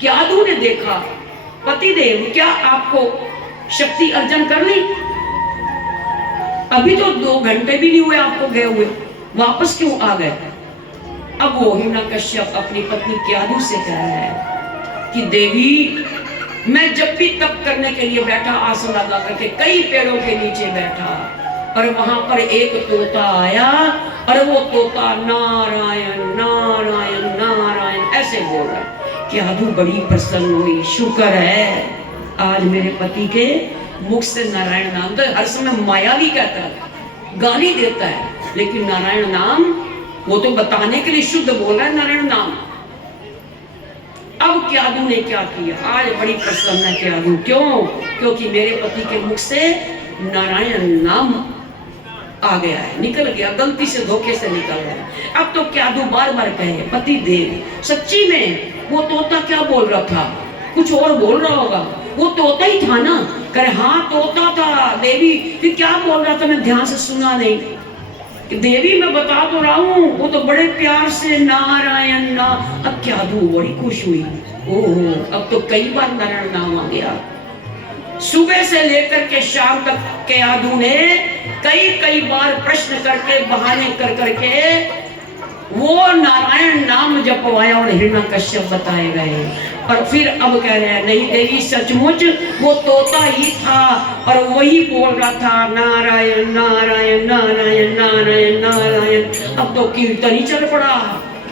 क्यादू ने देखा, पतिदेव क्या आपको शक्ति अर्जन कर ली? अभी तो 2 घंटे भी नहीं हुए आपको गए हुए, वापस क्यों आ गए? अब वो हिरण्यकश्यप अपनी पत्नी क्यादू से कह रहा है कि देवी, मैं जब भी तप करने के लिए बैठा, आसन लगा करके कई पेड़ों के नीचे बैठा, और वहां पर एक तोता आया, और वो तोता नारायण नारायण नारायण ऐसे बोल रहा। क्यादू बड़ी प्रसन्न हुई, शुक्र है आज मेरे पति के मुख से नारायण नाम, तो हर समय मायावी कहता है, गाली देता है, लेकिन नारायण नाम वो तो बताने के लिए शुद्ध बोल रहा है नारायण नाम। अब क्यादू ने क्या किया? आज बड़ी प्रसन्न है क्यादू, क्यों? क्योंकि मेरे पति के मुख से नारायण नाम आ गया है, निकल गया, गलती से धोखे से निकल गया। अब तो क्यादू बार बार कहे, पति देव सच्ची में वो तोता क्या बोल रहा था? कुछ और बोल रहा होगा, वो तोता ही था ना? करे हाँ तोता था। देवी फिर क्या बोल रहा था? मैं ध्यान से सुना नहीं। देवी मैं बता तो रहा हूँ, वो तो बड़े प्यार से नारायण ना। अब क्यादू बड़ी खुश हुई, ओहो अब तो कई बार नारायण नाम आ गया। सुबह से लेकर के शाम तक क्यादू ने कई बार प्रश्न करके, बहाने कर करके वो नारायण नाम जपवाया और हिरण्यकश्यप बताए गए। और फिर अब कह रहे हैं नहीं देवी सचमुच वो तोता ही था, और वही बोल रहा था नारायण नारायण नारायण नारायण नारायण। अब तो कीर्तन ही चल पड़ा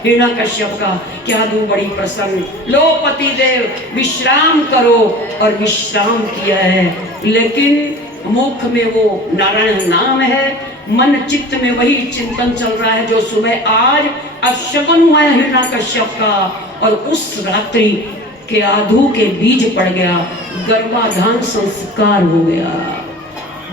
हिरण्यकश्यप का। क्यादू बड़ी प्रसन्न, लो पति देव विश्राम करो, और विश्राम किया है, लेकिन मुख में वो नारायण नाम है, मन चित्त में वही चिंतन चल रहा है जो सुबह आज अपशगुन हुआ है हिरण्यकश्यप का। और उस रात्रि क्यादू के बीज पड़ गया, गर्भाधान संस्कार हो गया।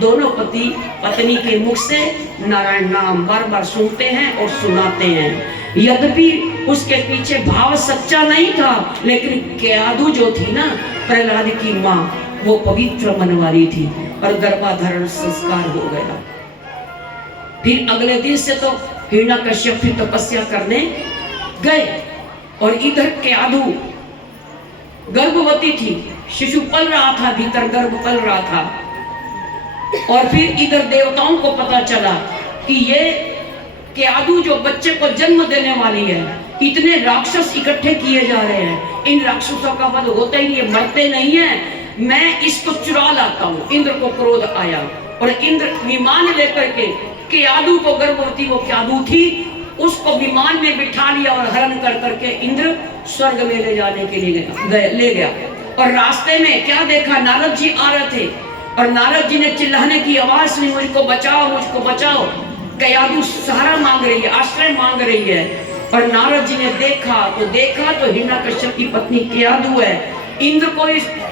दोनों पति पत्नी के मुख से नारायण नाम बार बार सुनते हैं और सुनाते हैं। यद्यपि उसके पीछे भाव सच्चा नहीं था, लेकिन क्यादू जो थी ना प्रहलाद की माँ, वो पवित्र मन वाली थी, और गर्भाधारण संस्कार हो गया। फिर अगले दिन से तो हिरण्यकश्यप फिर तपस्या करने गए, और इधर क्यादू गर्भवती थी, शिशु पल रहा था, भीतर गर्भ पल रहा था। और फिर इधर देवताओं को पता चला कि ये क्यादू जो बच्चे को जन्म देने वाली है, इतने राक्षस इकट्ठे किए जा रहे हैं, इन राक्षसों का वध होता ही नहीं है, मरते नहीं है, मैं इसको चुरा लाता हूँ। इंद्र को क्रोध आया, और इंद्र विमान लेकर के क्यादू को, गर्भवती वो क्यादू थी, उसको विमान में बिठा लिया और हरण कर करके इंद्र स्वर्ग में ले जाने के लिए ले गया। और रास्ते में क्या देखा? नारद जी आ रहे थे, और नारद जी ने चिल्लाने की आवाज सुनी, मुझको बचाओ मुझको बचाओ। क्यादू सहारा मांग रही है, आश्रय मांग रही है। और नारद जी ने देखा तो हिरण्यकश्यप की पत्नी क्यादू है। इंद्र को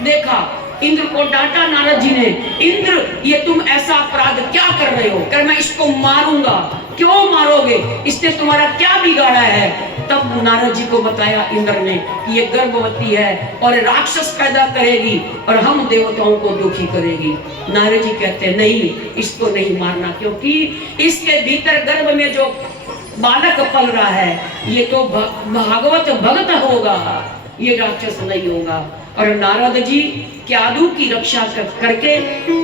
देखा, इंद्र को डांटा नारद जी ने, इंद्र ये तुम ऐसा अपराध क्या कर रहे हो? कर मैं इसको मारूंगा। क्यों मारोगे? इसने तुम्हारा क्या बिगाड़ा है? तब नारद जी को बताया इंद्र ने कि ये गर्भवती है और राक्षस पैदा करेगी और हम देवताओं को दुखी करेगी। नारद जी कहते नहीं, इसको नहीं मारना, क्योंकि इसके भीतर गर्भ में जो बालक पल रहा है ये तो भागवत भक्त होगा, ये राक्षस नहीं होगा। और नारद जी क्यादू की रक्षा करके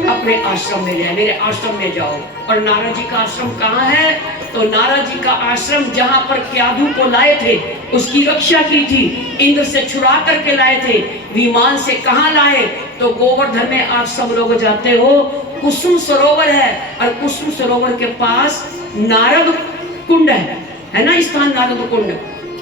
अपने आश्रम में गए, मेरे आश्रम में जाओ। और नारद जी का आश्रम कहाँ है? तो नारद जी का आश्रम जहाँ पर क्यादू को लाए थे उसकी रक्षा की थी, इंद्र से छुड़ा करके लाए थे। विमान से कहाँ लाए? तो गोवर्धन में आप सब लोग जाते हो, कुसुम सरोवर है, और कुसुम सरोवर के पास नारद कुंड है ना, स्थान नारद कुंड।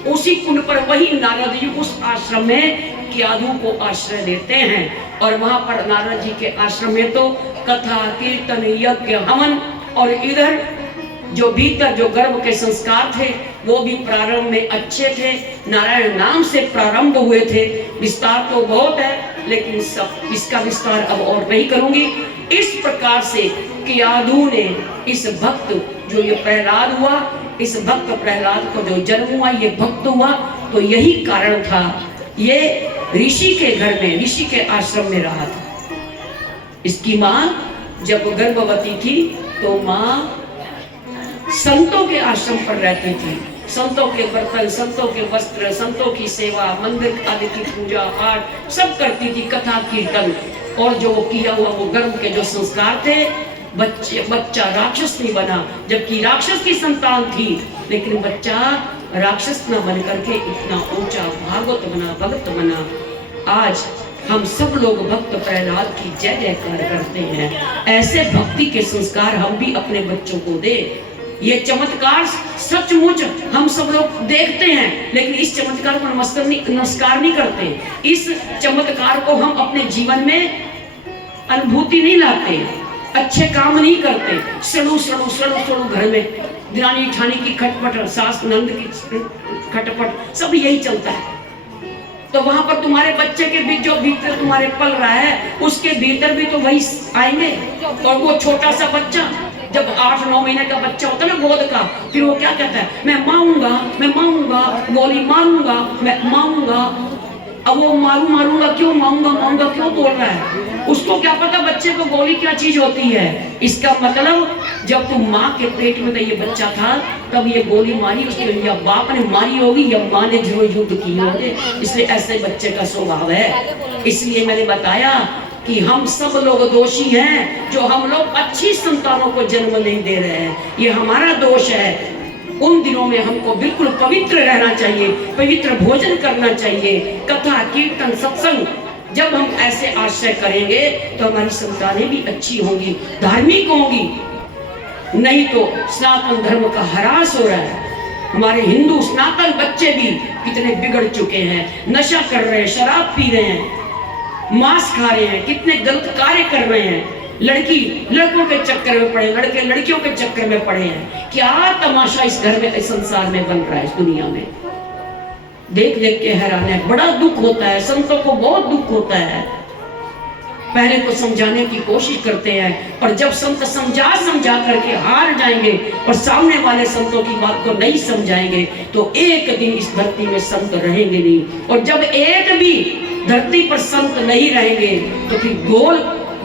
उसी कुंड पर वही नारद जी उस आश्रम में क्यादू को आश्रय देते हैं। और वहां पर नारद जी के आश्रम में तो कथा कीर्तन यज्ञ हवन, और इधर जो भीतर जो गर्भ के संस्कार थे वो भी प्रारंभ में अच्छे थे, नारायण नाम से प्रारंभ हुए थे। विस्तार तो बहुत है, लेकिन सब इसका विस्तार अब और नहीं करूंगी। इस प्रकार से क्यादू ने इस भक्त जो ये प्रहलाद हुआ, इस भक्त प्रहलाद को जो जन्म हुआ, ये भक्त हुआ, तो यही कारण था। ये ऋषि के घर में, ऋषि के आश्रम में रहा था। इसकी माँ जब गर्भवती थी तो माँ संतों के आश्रम पर रहती थी, संतों के बर्तन, संतों के वस्त्र, संतों की सेवा, मंदिर आदि की पूजा पाठ सब करती थी, कथा कीर्तन। और जो वो किया हुआ वो गर्भ के जो संस्कार थे, बच्चा राक्षस नहीं बना, जबकि राक्षस की संतान थी, लेकिन बच्चा राक्षस न बन करके इतना ऊंचा भागवत बना, भक्त बना। आज हम सब लोग भक्त प्रहलाद की जय जयकार करते हैं। ऐसे भक्ति के संस्कार हम भी अपने बच्चों को दे। ये चमत्कार सचमुच हम सब लोग देखते हैं, लेकिन इस चमत्कार को नमस्कार नहीं करते। इस चमत्कार को हम अपने जीवन में अनुभूति नहीं लाते, अच्छे काम नहीं करते। सड़ू सड़ू सड़ू सड़ू घर में दिरानी ठानी की खटपट, सास नंद की खटपट, सब यही चलता है। तो वहां पर तुम्हारे बच्चे के बीच जो भीतर तुम्हारे पल रहा है, उसके भीतर भी तो वही आएंगे। और वो छोटा सा बच्चा जब 8-9 महीने का बच्चा होता है ना गोद का, फिर वो क्या कहता है, मैं मारूंगा, मैं मारूंगा, गोली मारूंगा, मैं मारूंगा। अब वो मारूंगा क्यों, मारूंगा क्यों बोल रहा है? उसको क्या पता बच्चे को गोली क्या चीज होती है। इसका मतलब जब तुम माँ के पेट में ये बच्चा था, तब ये गोली मारी उसके, या बाप ने मारी होगी या माँ ने जो युद्ध किए होंगे। इसलिए ऐसे बच्चे का स्वभाव है। इसलिए मैंने बताया कि हम सब लोग दोषी हैं, जो हम लोग अच्छी संतानों को जन्म नहीं दे रहे हैं। ये हमारा दोष है। उन दिनों में हमको बिल्कुल पवित्र रहना चाहिए, पवित्र भोजन करना चाहिए, कथा कीर्तन सत्संग। जब हम ऐसे आश्रय करेंगे तो हमारी संतानें भी अच्छी होंगी, धार्मिक होंगी। नहीं तो सनातन धर्म का ह्रास हो रहा है। हमारे हिंदू सनातन बच्चे भी कितने बिगड़ चुके हैं, नशा कर रहे हैं, शराब पी रहे हैं, मांस खा रहे हैं, कितने गलत कार्य कर रहे हैं। लड़की लड़कों के चक्कर में पड़े, लड़के लड़कियों के चक्कर में पड़े हैं। क्या तमाशा इस घर में, इस संसार में बन रहा है, इस दुनिया में देख देख के हैरान है। बड़ा दुख होता है, संतों को बहुत दुख होता है। पहले तो समझाने की कोशिश करते हैं, और जब संत समझा करके हार जाएंगे और सामने वाले संतों की बात को नहीं समझाएंगे, तो एक दिन इस धरती में संत रहेंगे नहीं। और जब एक भी धरती पर संत नहीं रहेंगे, तो फिर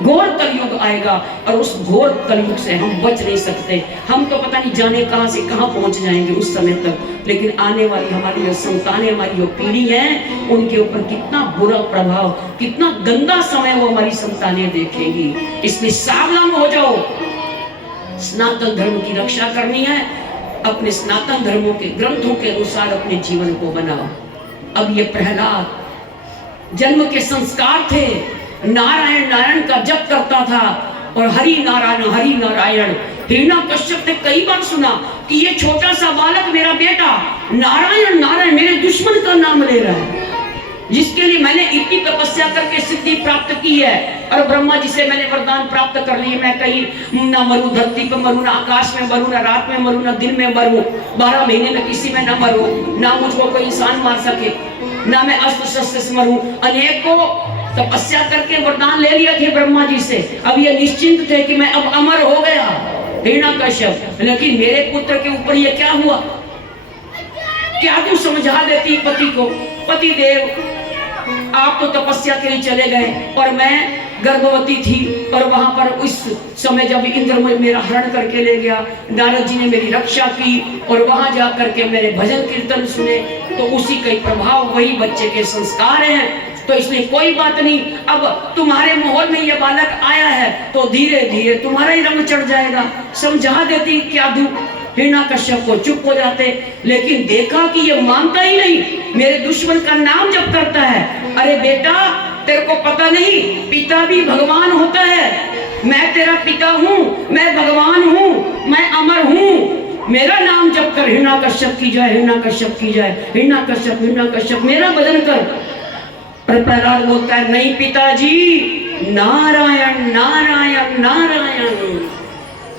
घोर कलयुग आएगा, और उस घोर कलयुग से हम बच नहीं सकते। हम तो पता नहीं जाने कहां से कहां पहुंच जाएंगे उस समय तक, लेकिन आने वाली हमारी जो संतानें, हमारी जो पीढ़ी है, उनके ऊपर कितना बुरा प्रभाव, कितना गंदा समय वो हमारी संतानें देखेंगी। इसलिए सावधान हो जाओ। सनातन धर्म की रक्षा करनी है, अपने सनातन धर्मों के ग्रंथों के अनुसार अपने जीवन को बनाओ। अब ये प्रहलाद जन्म के संस्कार थे, नारायण नारायण का जप करता था, और हरि नारायण। हिरण्यकश्यप ने कई बार सुना कि ये छोटा सा बालक, मेरा बेटा नारायण नारायण मेरे दुश्मन का नाम ले रहा है, जिसके लिए मैंने इतनी तपस्या करके सिद्धि प्राप्त की है। और ब्रह्मा जी से मैंने वरदान प्राप्त कर लिए, मैं कहीं ना मरूं, धरती पर मरूं, ना आकाश में मरूं, ना रात में मरूं, ना दिन में मरूं, 12 महीने में किसी में ना मरूं, ना मुझको कोई इंसान मार सके, ना मैं अस्त्र शस्त्र से मरूं। अनेकों तपस्या करके वरदान ले लिया थे ब्रह्मा जी से। अब ये निश्चिंत थे कि मैं अब अमर हो गया, हिरण्यकश्यप। लेकिन मेरे पुत्र के ऊपर ये क्या हुआ? क्या तू समझा देती पति को, पति देव आप तो तपस्या के लिए चले गए और मैं गर्भवती थी, और वहां पर उस समय जब इंद्र मेरा हरण करके ले गया, नारद जी ने मेरी रक्षा की, और वहां जा करके मेरे भजन कीर्तन सुने, तो उसी का प्रभाव, वही बच्चे के संस्कार हैं। तो इसलिए कोई बात नहीं, अब तुम्हारे माहौल में ये बालक आया है तो धीरे धीरे तुम्हारा ही रंग चढ़ जाएगा। समझा देती, क्या दूं, हिरण्यकश्यप को चुप हो जाते। लेकिन देखा कि ये मानता ही नहीं, मेरे दुश्मन का नाम जप करता है। अरे बेटा, तेरे को पता नहीं, पिता भी भगवान होता है। मैं तेरा पिता हूँ, मैं भगवान हूँ, मैं अमर हूँ, मेरा नाम जप कर। हिरण्यकश्यप की जय, हिरण्यकश्यप की जय, हिरण्यकश्यप मेरा भजन कर। पर प्रहलाद बोलता है, नहीं पिताजी, नारायण नारायण नारायण।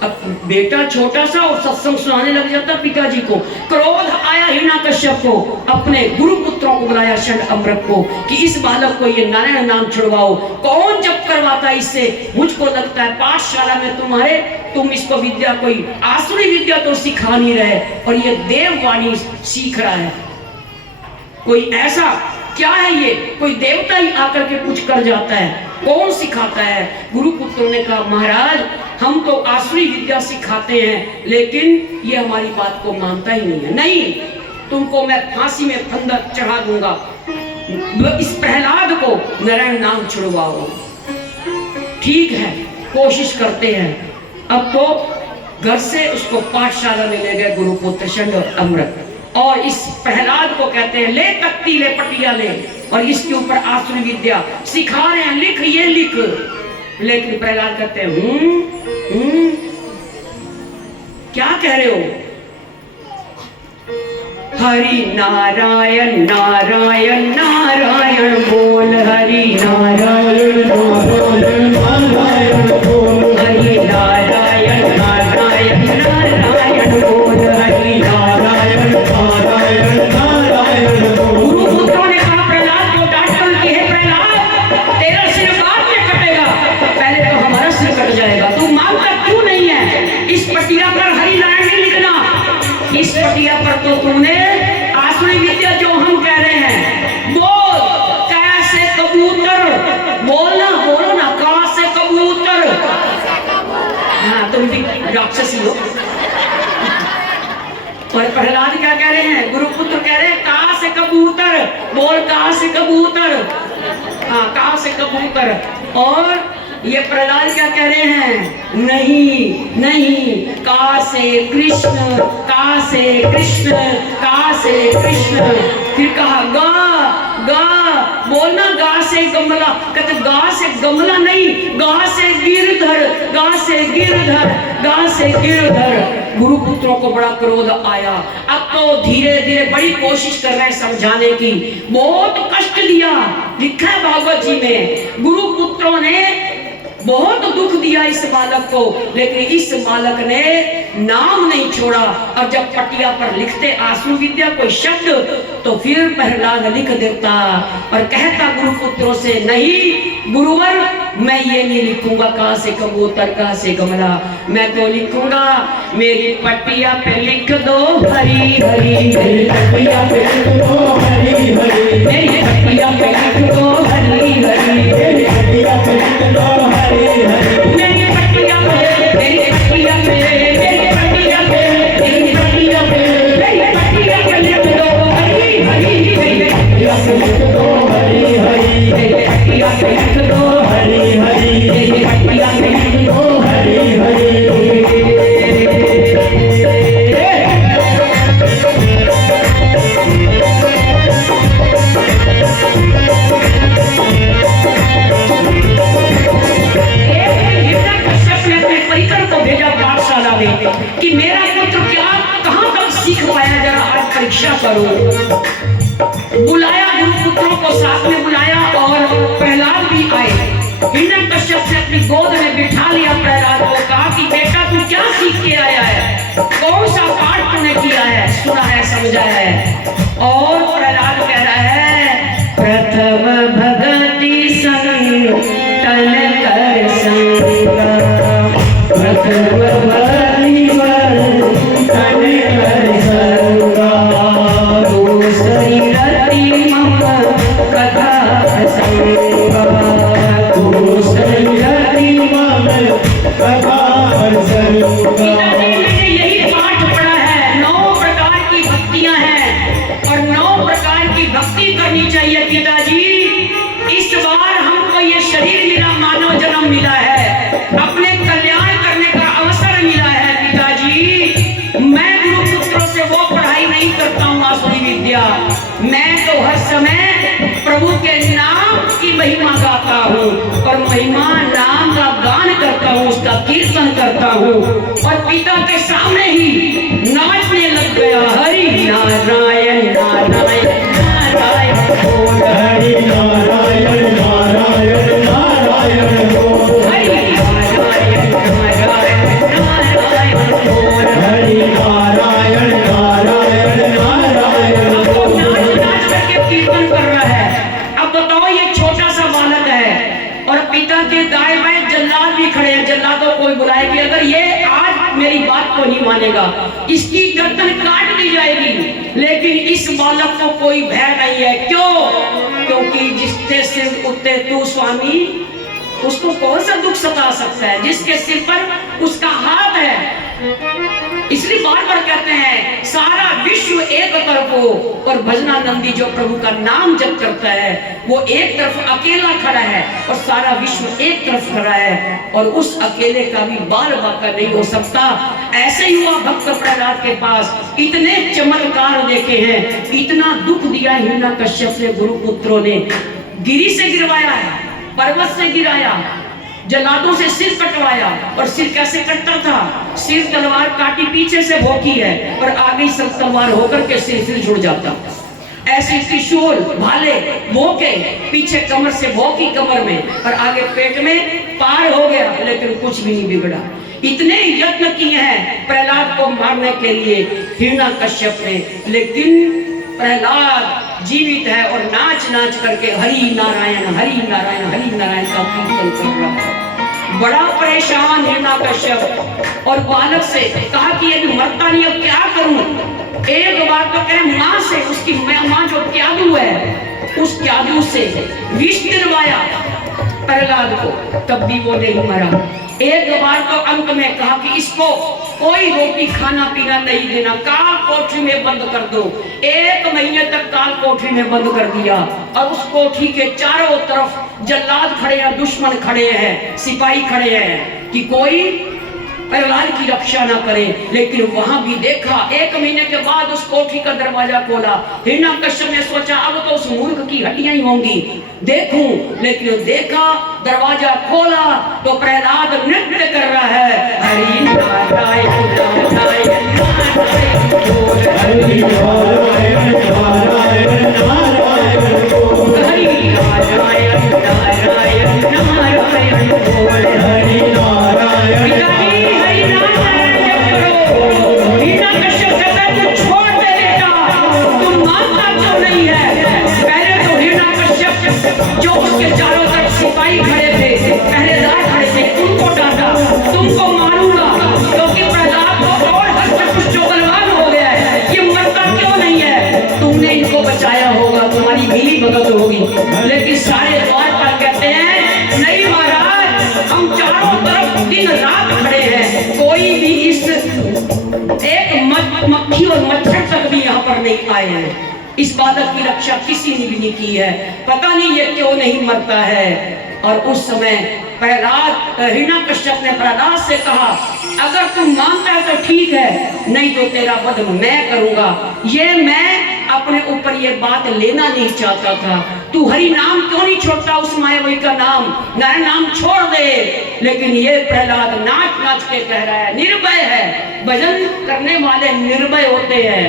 अब बेटा छोटा सा और सत्संग सुनाने लग जाता पिताजी को। क्रोध आया हिरण्यकश्यप को, अपने गुरु पुत्रों को बुलाया, षड अमृत को, कि इस बालक को ये नारायण नाम छुड़वाओ। कौन जप करवाता इससे? मुझको लगता है पाठशाला में तुम इसको विद्या, कोई आसुरी विद्या तो सिखा नहीं रहे, और ये देववाणी सीख रहा है। कोई ऐसा क्या है, ये कोई देवता ही आकर के कुछ कर जाता है? कौन सिखाता है? गुरु पुत्रों ने कहा, महाराज हम तो आसुरी विद्या सिखाते हैं, लेकिन ये हमारी बात को मानता ही नहीं है। नहीं, तुमको मैं फांसी में फंदा चढ़ा दूंगा, इस प्रहलाद को नारायण नाम छुड़वाओ। ठीक है, कोशिश करते हैं। अब तो घर से उसको पाठशाला में ले गए गुरुपुत्र चंड और अमृत, और इस प्रहलाद को कहते हैं ले तख्ती ले पटिया ले, और इसके ऊपर आसुरी विद्या सिखा रहे हैं, लिख ये लिख। लेकिन प्रहलाद कहते हैं क्या कह रहे हो? हरि नारायण नारायण नारायण बोल, हरि नारायण नारायण नारायण बोल, हरि नारायण नारायण नारायण बोल, हरि नारायण नारायण नारायण बोल। गुरुपुत्रों ने कहा प्रहलाद को डांट कर कि हे प्रहलाद, तेरा सिर बाद में कटेगा, पहले तो हमारा सिर कट जाएगा। तू मानता क्यों नहीं है? इस पटिया पर हरि नारायण नहीं लिखना, इस पटिया पर तो तुमने आसुरी विद्या जो हम कह रहे हैं, बोल कैसे कबूतर, बोलना बोलो ना, कहां से कबूतर। हाँ, तुम भी राक्षसी हो। और प्रहलाद क्या कह रहे हैं? गुरुपुत्र कह रहे हैं कहां से कबूतर, बोल कहां से कबूतर। हाँ, कहां से कबूतर। और ये प्रहलाद क्या कह रहे हैं? नहीं नहीं, कहां से कृष्ण, कहां से कृष्ण, कहां से कृष्ण। फिर कहा गा गा, बोलना गा से गमला। कहते गा से गमला नहीं, गा से गिरधर, गा से गिरधर, गा से गिरधर। गुरुपुत्रों को बड़ा क्रोध आया। अब तो धीरे धीरे बड़ी कोशिश कर रहे हैं समझाने की, बहुत कष्ट दिया, लिखा है भागवत जी में। गुरुपुत्रों ने बहुत दुख दिया इस बालक को, लेकिन इस बालक ने नाम नहीं छोड़ा। और जब पटिया पर लिखते आसुरी विद्या कोई शब्द, तो फिर प्रहलाद लिख देता और कहता गुरुपुत्रों से, नहीं गुरुवर, मैं ये नहीं लिखूंगा कहां से कबूतर कहां से गमला, मैं तो लिखूंगा मेरी पटिया पे लिख दो हरी हरी, मेरी पटिया पे लिख दो हरी हरी, मेरी पटिया पे लिख दो हरी हरी, मेरी पटिया पे लिख दो हरी हरी, मेरी पटिया पे, मेरी पटिया पे, मेरी पटिया पे, मेरी पटिया पे, मेरी पटिया पे लिख दो हरी हरी, मेरी पटिया पे लिख दो हरी हरी, मेरी पटिया पे लिख दो हरी हरी, मेरी पटिया पे लिख दो हरी हरी। कि मेरा पुत्र क्या कहां तक सीख पाया, जरा आज परीक्षा करो। बुलाया, गुरुपुत्रों को साथ में बुलाया और प्रहलाद भी आए। हिरण्यकश्यप से अपनी गोद में बिठा लिया प्रहलाद को, कहा कि बेटा तू क्या सीख के आया है, कौन सा पाठ तूने किया है, सुना है, समझा है। और प्रहलाद कह रहा है, प्रथम भगति संग तन कर संगा, प्रथम भगति तन कर संगा, दूसरी रति मम कथा संगा, दूसरी रति मम कथा संगा। यही पाठ पढ़ा है, 9 प्रकार की भक्तियां हैं और 9 प्रकार की भक्ति करनी चाहिए पिताजी। इस बार हमको ये शरीर मिला, मानव जन्म मिला है, अपने कल्याण करने का अवसर मिला है पिताजी। मैं गुरुपुत्रों से वो पढ़ाई नहीं करता हूँ आसुरी विद्या, मैं तो हर समय प्रभु के नाम की महिमा गाता हूँ और महिमा नाम का गान करता हूँ, उसका कीर्तन करता हूँ। और पिता के सामने ही नाचने लग गया, हरि नारायण नारायण नारायण बोल, हरि नारायण नारायण नारायण बोल, हरि नारायण नारायण नारायण बोल, हरि नारायण नारायण नारायण बोल। नाच करके कीर्तन कर रहा है। अब बताओ, ये छोटा सा बालक है और पिता के दाएं बाएं जल्लाद भी खड़े हैं। जल्लादों को बुलाए कि अगर ये आज मेरी बात को नहीं मानेगा, इसकी गर्दन काट दी जाएगी। लेकिन इस बालक को कोई भय नहीं है। क्यों? क्योंकि जिसके सिर उठते तू स्वामी, उसको कौन सा दुख सता सकता है, जिसके सिर पर उसका हाथ है। इसलिए बार बार कहते हैं, सारा विश्व एक तरफ हो, और भजनानंदी जो प्रभु का नाम जप करता है वो एक तरफ अकेला खड़ा है और सारा विश्व एक तरफ खड़ा है, और उस अकेले का भी बाल बाका नहीं हो सकता। ऐसे ही हुआ भक्त प्रहलाद के पास, इतने चमत्कार देखे हैं, इतना दुख दिया हिरण्यकश्यप ने गुरु पुत्रों ने, गिरी से गिरवाया है, पर्वत से गिराया, जल्लादों से सिर कटवाया। और सिर कैसे कटता था? सिर तलवार काटी पीछे से भोंकी है और आगे सब तलवार होकर के सिर जुड़ जाता। ऐसे त्रिशूल भाले भोंके, पीछे कमर से भोंकी कमर में और आगे पेट में, पार हो गया, लेकिन कुछ भी नहीं बिगड़ा। इतने यत्न किए हैं प्रहलाद को मारने के लिए हिरण्यकश्यप ने, लेकिन प्रहलाद जीवित है और नाच नाच करके हरि नारायण हरि नारायण हरि नारायण का कीर्तन कर रहा है। बड़ा परेशान हिरण्यकश्यप, और बालक से कहा कि यदि मरता नहीं अब क्या करूं? एक बार तो कहे मां से, उसकी मां जो क्यादू है उस क्यादू से विष दिलवाया प्रहलाद को, तब भी वो नहीं मरा। एक बार तो अंत में कहा कि इसको कोई रोटी खाना पीना नहीं देना, काल कोठरी में बंद कर दो। 1 महीने तक काल कोठरी में बंद कर दिया, और उस कोठरी के चारों तरफ जल्लाद खड़े हैं, दुश्मन खड़े हैं, सिपाही खड़े हैं कि कोई प्रहलाद की रक्षा ना करे। लेकिन वहां भी देखा, 1 महीने के बाद उस कोठरी का दरवाजा खोला। हिरण्यकश्यप ने सोचा अब तो उस मूर्ख की हड्डियां ही होंगी, देखूं। लेकिन देखा, दरवाजा खोला तो प्रहलाद नृत्य कर रहा है, हरि नारायण नारायण नारायण बोल, हरि नारायण नारायण नारायण बोल, हरि नारायण नारायण नारायण बोल, हरि नारायण। जो उसके चारों तरफ सिपाही खड़े थे, पहरेदार खड़े थे, उनको डांटा, तुमको मारूंगा, क्योंकि प्रहलाद को और हस्त जो बलवान हो गया है, ये मरता क्यों नहीं है? तुमने इनको बचाया होगा, तुम्हारी मिली भगत होगी। लेकिन सारे द्वार पर कहते हैं नहीं महाराज, हम चारों तरफ दिन रात खड़े हैं, कोई भी इस एक मक्खी और मच्छर तक भी यहाँ पर नहीं आए हैं। इस बालक की रक्षा किसी ने भी नहीं की है, पता नहीं ये क्यों नहीं मरता है। और उस समय प्रहलाद, हिरण्यकश्यप ने प्रहलाद से कहा अगर तुम मानता है तो ठीक है, नहीं तो तेरा वध मैं करूंगा। ये मैं अपने ऊपर ये बात लेना नहीं चाहता था, तू हरि नाम क्यों नहीं छोड़ता, उस मायावी का नाम, नारायण नाम छोड़ दे। लेकिन ये प्रहलाद नाच नाच के कह रहा है, निर्भय है। भजन करने वाले निर्भय होते हैं,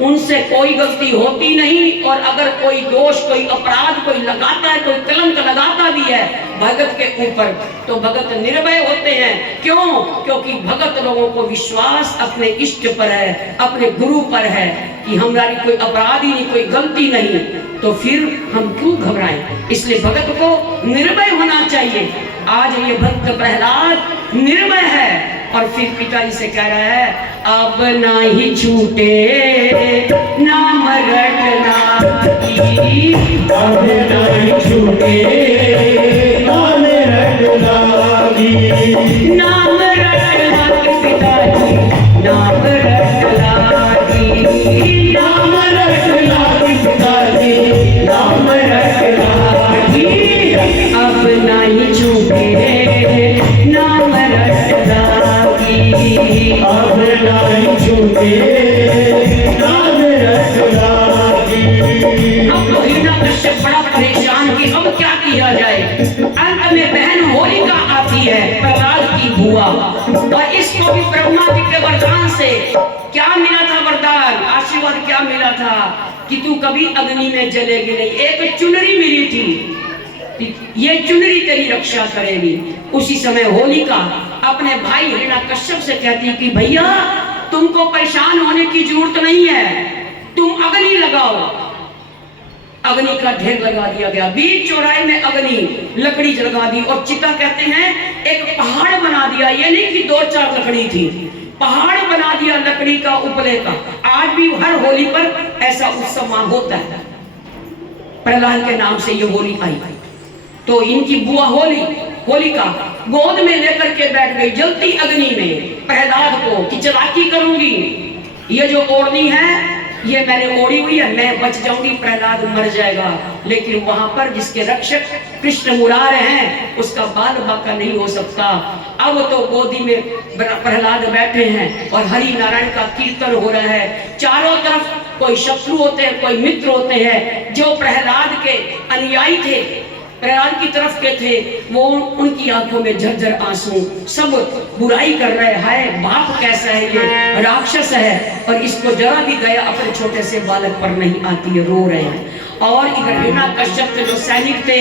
उनसे कोई गलती होती नहीं, और अगर कोई दोष, कोई अपराध कोई लगाता है, कोई कलंक लगाता भी है भगत के ऊपर, तो भगत निर्भय होते हैं। क्यों? क्योंकि भगत लोगों को विश्वास अपने इष्ट पर है, अपने गुरु पर है कि हमारी कोई अपराध ही नहीं, कोई गलती नहीं, तो फिर हम क्यों घबराएं? इसलिए भगत को निर्भय होना चाहिए। आज ये भक्त प्रहलाद निर्भय है, और फिर पिताजी से कह रहा है अब ना ही छूटे नाम रटना की, अब ना ही छूटे नाम रटना की, नाम रटना की पिताजी, नाम रटना की, नाम रटना की पिताजी, नाम रटना की, अब ना ही छूटे नाम रटना की, अब ना ही छूटे नाम रटना की। अब तो हिरण्यकश्यप बड़ा परेशान कि अब क्या किया जाए। अंत में बहन होलिका आती है, प्रहलाद की बुआ, और इसको भी ब्रह्मा जी के वरदान से क्या मिला था? वरदान, आशीर्वाद क्या मिला था कि तू कभी अग्नि में जलेगी नहीं। एक चुनरी मिली थी, ये चुनरी तेरी रक्षा करेगी। उसी समय होलिका अपने भाई हिरण्यकश्यप से कहती कि भैया तुमको परेशान होने की जरूरत नहीं है, तुम अग्नि लगाओ। अग्नि का ढेर लगा दिया गया, बीच चौराहे में अग्नि, लकड़ी जला दी, और चिता कहते हैं एक पहाड़ बना दिया। ये नहीं कि 2-4 लकड़ी थी, पहाड़ बना दिया लकड़ी का, उपले का। आज भी हर होली पर ऐसा उत्सव होता है। प्रहलाद के नाम से ये होली आई। तो इनकी बुआ होलिका गोद में लेकर के बैठ गई जलती अग्नि में प्रहलाद को कि चलाकी करूंगी, ये जो ओढ़नी है ये मैंने ओढ़ी हुई है, मैं बच जाऊंगी, प्रहलाद मर जाएगा। लेकिन वहां पर जिसके रक्षक कृष्ण मुरारे हैं उसका बाल बाका नहीं हो सकता। अब तो गोदी में प्रहलाद बैठे हैं और हरि नारायण का कीर्तन हो रहा है। चारों तरफ कोई शत्रु होते हैं, कोई मित्र होते हैं। जो प्रहलाद के अनुयायी थे, प्रहलाद की तरफ के थे, वो उनकी आंखों में झरझर आंसू, सब बुराई कर रहे हैं। हाय बाप कैसा है, ये राक्षस है और इसको जरा भी दया अपने छोटे से बालक पर नहीं आती है, रो रहे हैं। और इधर हिरण्यकश्यप के जो सैनिक थे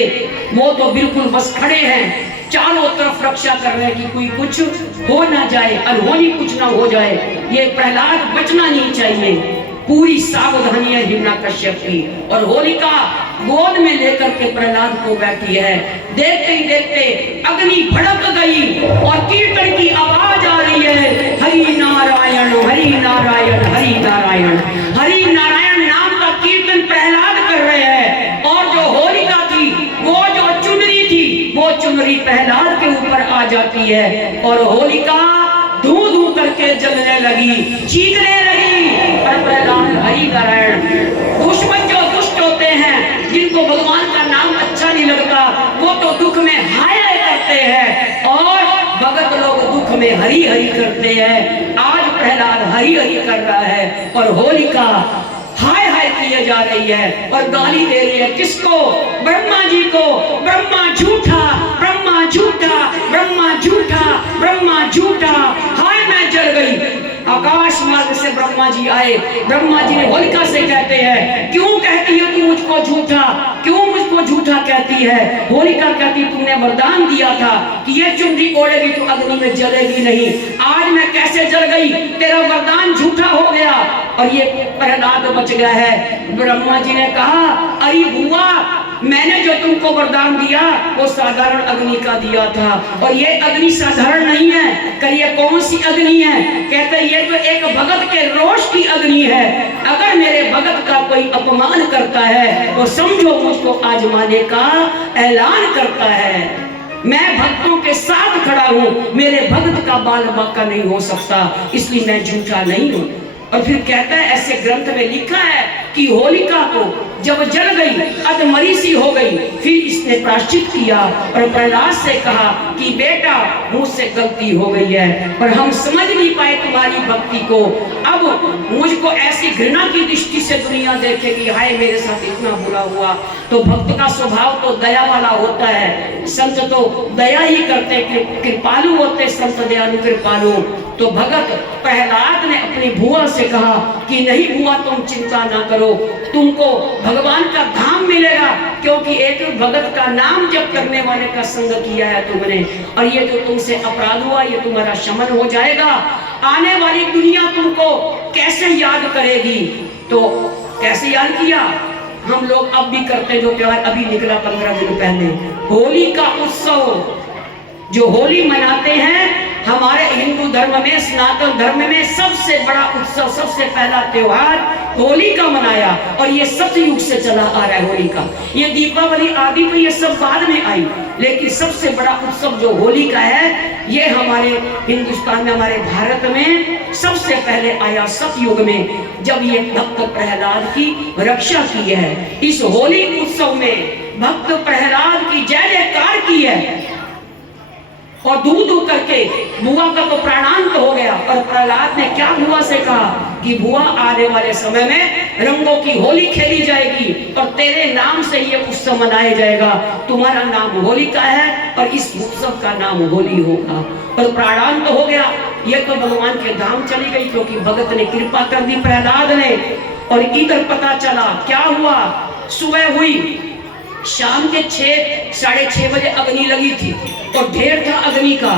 वो तो बिल्कुल बस खड़े हैं, चारों तरफ रक्षा कर रहे हैं कि कोई कुछ हो ना जाए, अनहोनी कुछ ना हो जाए, ये प्रहलाद बचना नहीं चाहिए। पूरी सावधानी है हिरण्यकश्यप की। और होलिका गोद में लेकर के प्रहलाद को बैठी है। देखते ही देखते अग्नि भड़क गई और कीर्तन की आवाज आ रही है, हरि नारायण हरि नारायण हरि नारायण। हरि नारायण नाम का कीर्तन प्रहलाद कर रहे हैं। और जो होलिका थी, वो जो चुनरी थी, वो चुनरी प्रहलाद के ऊपर आ जाती है और होलिका धू धू करके जलने लगी, चीखने लगी। पर प्रहलाद हरि नारायण, दुश्मन जो दुष्ट होते हैं, जिनको भगवान का नाम अच्छा नहीं लगता, वो तो दुख में हाय हाय करते हैं और भगत लोग दुख में हरि हरि करते हैं। आज प्रहलाद हरि हरि कर रहा है और होलिका हाय हाय किए जा रही है और गाली दे रही है। किसको? ब्रह्मा जी को। ब्रह्मा झूठा, ब्रह्मा झूठा, ब्रह्मा झूठा, ब्रह्मा झूठा। हाय मैं जल गई। आकाश मार्ग से ब्रह्मा जी आए। ब्रह्मा जी ने होलिका से कहते हैं, क्यों कहती है तू मुझको झूठा, क्यों मुझको झूठा कहती है? होलिका कहती, तुमने वरदान दिया था कि ये चुनरी ओढ़ेगी तो अग्नि में जलेगी नहीं। आज मैं कैसे जल गई? तेरा वरदान झूठा हो गया और ये प्रहलाद बच गया है। ब्रह्मा जी ने कहा, अरे बुआ, मैंने जो तुमको वरदान दिया वो साधारण अग्नि का दिया था और ये अग्नि साधारण नहीं है। कहिए कौन सी अग्नि है? कहते ये तो एक भगत के रोष की अग्नि है। अगर मेरे भगत का कोई अपमान करता है तो समझो मुझको आजमाने का ऐलान करता है। मैं भक्तों के साथ खड़ा हूं, मेरे भक्त का बाल बाका नहीं हो सकता, इसलिए मैं झूठा नहीं हूं। और फिर कहता है, ऐसे ग्रंथ में लिखा है कि होलिका को जब जल गई, अधमरी सी हो गई, फिर इसने प्रायश्चित किया और प्रहलाद से कहा कि बेटा मुझसे गलती हो गई है, पर हम समझ नहीं पाए तुम्हारी भक्ति को। अब मुझको ऐसी घृणा की दृष्टि से दुनिया देखेगी, हाय मेरे साथ इतना बुरा हुआ। तो भक्त का स्वभाव तो दया वाला होता है। संत तो दया ही करते, कृपालु होते संत, दयालु कृपालु। तो भगत प्रहलाद ने अपनी बुआ से कहा कि नहीं बुआ, तुम चिंता ना करो, तुमको भगवान का धाम मिलेगा, क्योंकि एक भगत का नाम जप करने वाले का संग किया है तुमने, और ये जो तुमसे अपराध हुआ ये तुम्हारा शमन हो जाएगा। आने वाली दुनिया तुमको कैसे याद करेगी? तो कैसे याद किया? हम लोग अब भी करते, जो त्योहार अभी निकला 15 दिन पहले, होली का उत्सव। जो होली मनाते हैं, हमारे हिंदू धर्म में, सनातन धर्म में सबसे बड़ा उत्सव, सबसे पहला त्योहार होली का मनाया और ये सतयुग से चला आ रहा है होली का। ये दीपावली आदि तो ये सब बाद में आई, लेकिन सबसे बड़ा उत्सव जो होली का है, ये हमारे हिंदुस्तान में, हमारे भारत में सबसे पहले आया सतयुग में, जब ये भक्त प्रहलाद की रक्षा की है। इस होली उत्सव में भक्त प्रहलाद की जय जयकार की है और दूर दूर करके बुआ का तो प्राणांत हो गया। और प्रहलाद ने क्या बुआ से कहा कि बुआ, आने वाले समय में रंगों की होली खेली जाएगी और तेरे नाम से ये उत्सव मनाया जाएगा। तुम्हारा नाम होलिका है और इस उत्सव का नाम होली होगा। और प्राणांत हो गया। ये तो भगवान के धाम चली गई, क्योंकि भगत ने कृपा कर दी प्रहलाद ने। और इधर पता चला क्या हुआ, सुबह हुई, शाम के 6, 6:30 बजे अग्नि लगी थी और ढेर था अग्नि का।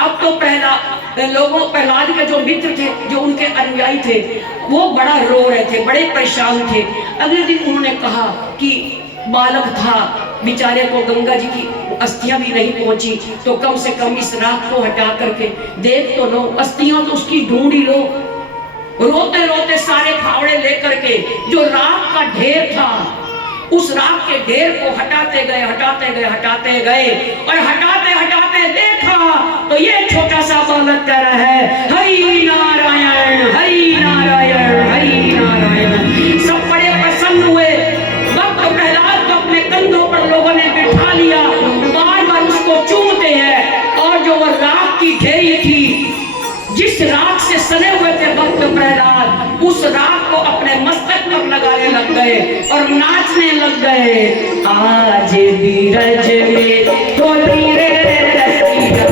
अब तो प्रहलाद के जो मित्र थे, जो उनके अनुयायी थे, वो बड़ा रो रहे थे, बड़े परेशान थे। अगले दिन उन्होंने कहा कि बालक था, बेचारे को गंगा जी की अस्थियां भी नहीं पहुंची, तो कम से कम इस राख को हटा करके देख तो लो, अस्थियां तो उसकी ढूंढ ही लो। रोते रोते सारे फावड़े लेकर के जो राख का ढेर था, उस राख के ढेर को हटाते गए, हटाते गए, हटाते गए और हटाते हटाते देखा तो ये छोटा सा बालक कह रहा है, हरि नारायण हरि नारायण हरि नारायण। राख से सने हुए थे भक्त प्रहलाद, उस राख को अपने मस्तक पर लगाने लग गए और नाचने लग गए। आज बीरज में होली रे रसिया,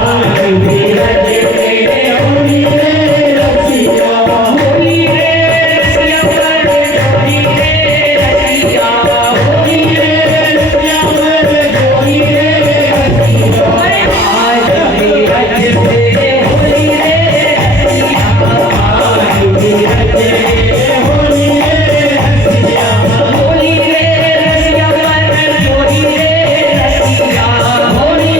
आज बीरज में होली रे रसिया, होली रे रसिया, होली रे रसिया, होली रे रसिया, होली रे रसिया। आज बीरज में होली रे रसिया, आज बीरज में होली रे रसिया, होली रे रसिया, होली रे रसिया, होली रे रसिया, होली रे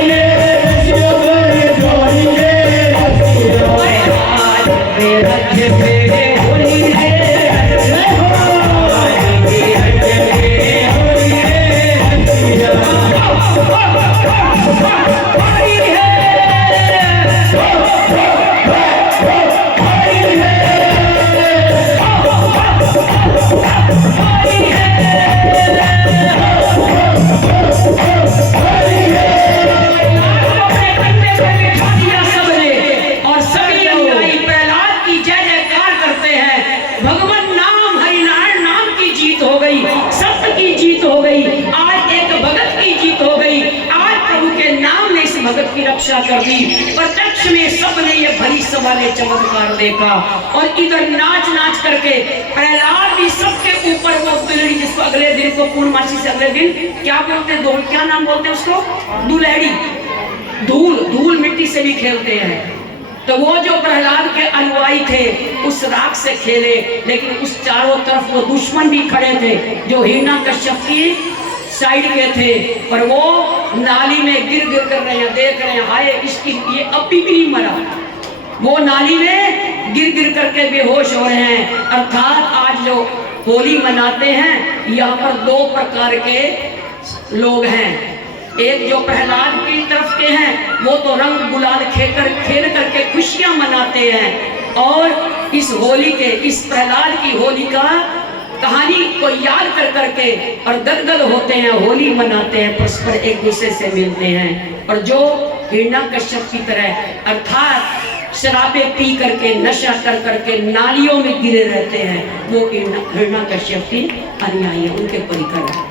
रसिया। आज बीरज में होली रे रसिया, आज बीरज में होली रे रसिया। होली है। और सभी अनुयायी प्रहलाद की जय जयकार करते हैं। भगवान नाम हरिनारायण नाम की जीत हो गई, सत्य की जीत हो गई, आज एक भगत की जीत हो गई। आज प्रभु के नाम ने इस भगत की रक्षा कर दी। प्रत्यक्ष में सबने ये भरी सभा ने चमत्कार देखा और इधर नाच नाच करके प्रहलाद भी सबके ऊपर वो बिलड़ी, जिसको अगले दिन को पूर्णमासी से अगले दिन क्या बोलते हैं, क्या नाम बोलते हैं उसको, दुलहड़ी, धूल धूल मिट्टी से भी खेलते हैं। तो वो जो प्रहलाद के अनुयायी थे उस राख से खेले, लेकिन उस चारों तरफ वो दुश्मन भी खड़े थे जो हिरण्यकश्यप की साइड के थे, और वो नाली में गिर गिर कर रहे हैं, देख रहे हैं हाय इसकी ये अभी भी नहीं मरा। वो नाली में गिर गिर करके बेहोश हो रहे हैं। अर्थात आज जो होली मनाते हैं यहाँ पर दो प्रकार के लोग हैं। एक जो प्रहलाद की तरफ के हैं वो तो रंग गुलाल खेल करके खुशियां मनाते हैं, और इस होली के, इस प्रहलाद की होली का कहानी को याद कर करके और गदगद होते हैं, होली मनाते हैं, परस्पर एक दूसरे से मिलते हैं। और जो हिरण्यकश्यप की तरह अर्थात शराबें पी करके नशा कर करके नालियों में गिरे रहते हैं, वो हिरण्यकश्यप की अनुयायी है, उनके परिकर है।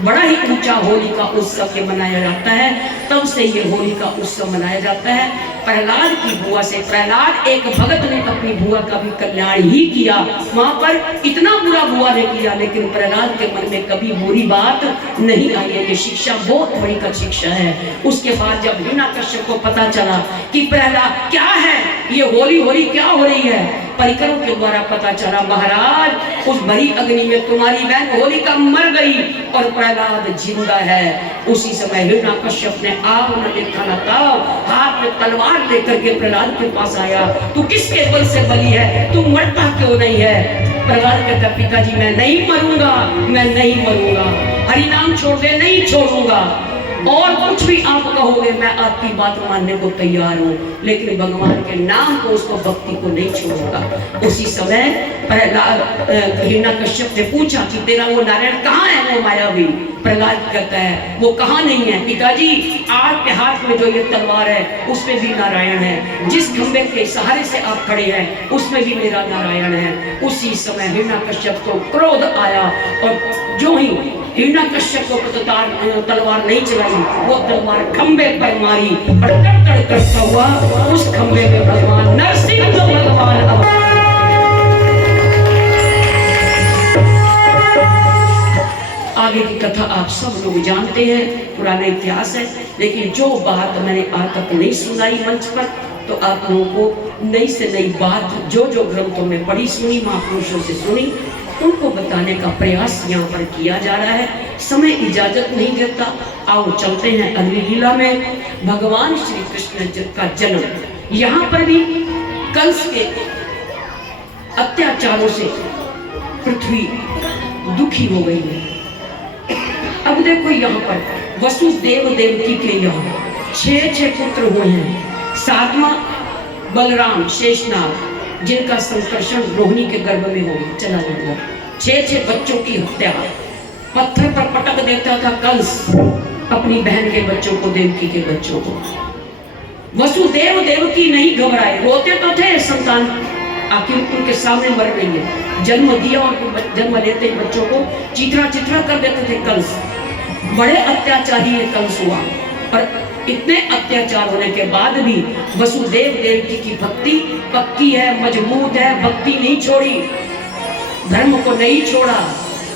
बड़ा ही ऊंचा होली का उत्सव ये मनाया जाता है, तब से ये होली का उत्सव मनाया जाता है। प्रहलाद की बुआ से, प्रहलाद एक भगत ने अपनी बुआ का भी कल्याण ही किया, वहां पर इतना बुरा बुआ ने किया, लेकिन प्रहलाद के मन में कभी बुरी बात नहीं आई है। ये शिक्षा बहुत बड़ी का शिक्षा है। उसके बाद जब हिरण्यकश्यप को पता चला कि प्रहलाद क्या है, ये होली होली क्या हो रही है, परिकरों के द्वारा पता चला महाराज उस भरी अग्नि में तुम्हारी बहन होलिका मर गई और प्रहलाद जिंदा है। उसी समय हिरण्यकश्यप ने आग न देखा न ताव, हाथ में तलवार लेकर के प्रहलाद के पास आया। तू किसके बल से बली है, तू मरता क्यों नहीं है? प्रहलाद कहता पिताजी मैं नहीं मरूंगा, मैं नहीं मरूंगा, हरि नाम छोड़ दे, नहीं छोड़ूंगा, और कुछ भी आप कहोगे मैं आपकी बात मानने को तैयार हूँ, लेकिन भगवान के नाम को, उसको भक्ति को नहीं छोड़ूंगा। उसी समय प्रहलाद हिरण्यकश्यप ने पूछा कि तेरा वो नारायण कहाँ है, वो मायावी? प्रहलाद कहता है वो कहाँ नहीं है पिताजी, आपके हाथ में जो ये तलवार है उसमें भी नारायण है, जिस खंबे के सहारे से आप खड़े हैं उसमें भी मेरा नारायण है। उसी समय हिरण्यकश्यप को क्रोध आया और जो ही हिरण्यकश्यप को तलवार नहीं चलाई, वो तलवार खंबे पर मारी और कड़कड़ करता हुआ उस खंबे में भगवान नरसिंह भगवान आगे की कथा आप सब लोग जानते हैं, पुराना इतिहास है, लेकिन जो बात मैंने आज तक नहीं सुनाई मंच पर, तो आप लोगों को नई से नई बात जो जो ग्रंथों में पढ़ी सुनी, महापुरुषों से सुनी, उनको बताने का प्रयास यहाँ पर किया जा रहा है। समय इजाजत नहीं देता, आओ चलते हैं अगली लीला में। भगवान श्री कृष्ण का जन्म, यहाँ पर भी कंस के अत्याचारों से पृथ्वी दुखी हो गई है। अब देखो यहाँ पर वसुदेव देवकी के यहाँ 6 पुत्र हुए हैं। 7वां बलराम शेषनाग, जिनका संकर्षण रोहिणी के गर्भ में हो चला गया। 6 बच्चों की हत्या पत्थर पर पटक देता था कंस अपनी बहन के बच्चों को, देवकी के बच्चों को। वसुदेव देवकी नहीं घबराए, रोते तो थे संतान आखिर उनके सामने मर रही है, जन्म दिया और जन्म लेते ही बच्चों को चित्रा चित्रा कर देते थे कंस। बड़े अत्याचारी है कंस हुआ, पर इतने अत्याचार होने के बाद भी वसुदेव देवकी की भक्ति पक्की है, मजबूत है, भक्ति नहीं छोड़ी, धर्म को नहीं छोड़ा।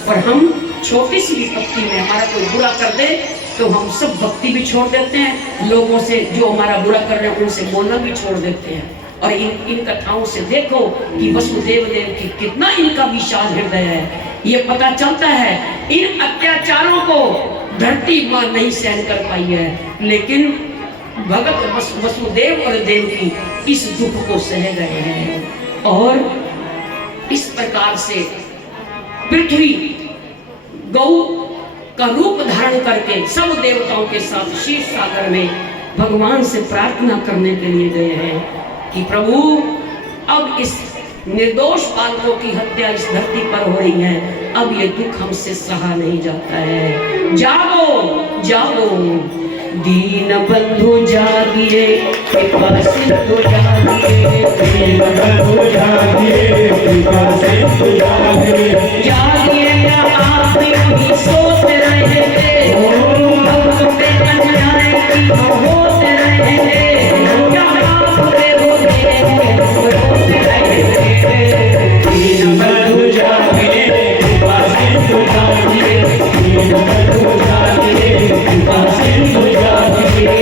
और हम छोटी सी भी भक्ति में हमारा कोई बुरा कर दे तो हम सब भक्ति भी छोड़ देते हैं, लोगों से जो हमारा बुरा कर रहे हैं उनसे बोलना भी छोड़ देते हैं। और इन कथाओं से देखो कि वसुदेव देव की कितना इनका विशाल हृदय है, ये पता चलता है। इन अत्याचारों को धरती मां नहीं सहन कर पाई है, लेकिन भगत वसुदेव और देवकी इस दुख को सह गए हैं। और इस प्रकार से पृथ्वी गौ का रूप धारण करके सब देवताओं के साथ क्षीर सागर में भगवान से प्रार्थना करने के लिए गए हैं कि प्रभु अब इस निर्दोष बालकों की हत्या इस धरती पर हो रही है, अब ये दुख हमसे सहा नहीं जाता है। जागो जागो दीन बंधु जागिए, कृपा सिंधु जागिए, दीन बंधु जागिए, कृपा सिंधु जागिए, जागिए या आप यूं सोच रहे थे, हम पे अन्याय की होते रहे थे, या आप रोते रहे थे। दीन बंधु जागिए, कृपा सिंधु जागिए, दीन बंधु जागिए, कृपा सिंधु जागिए।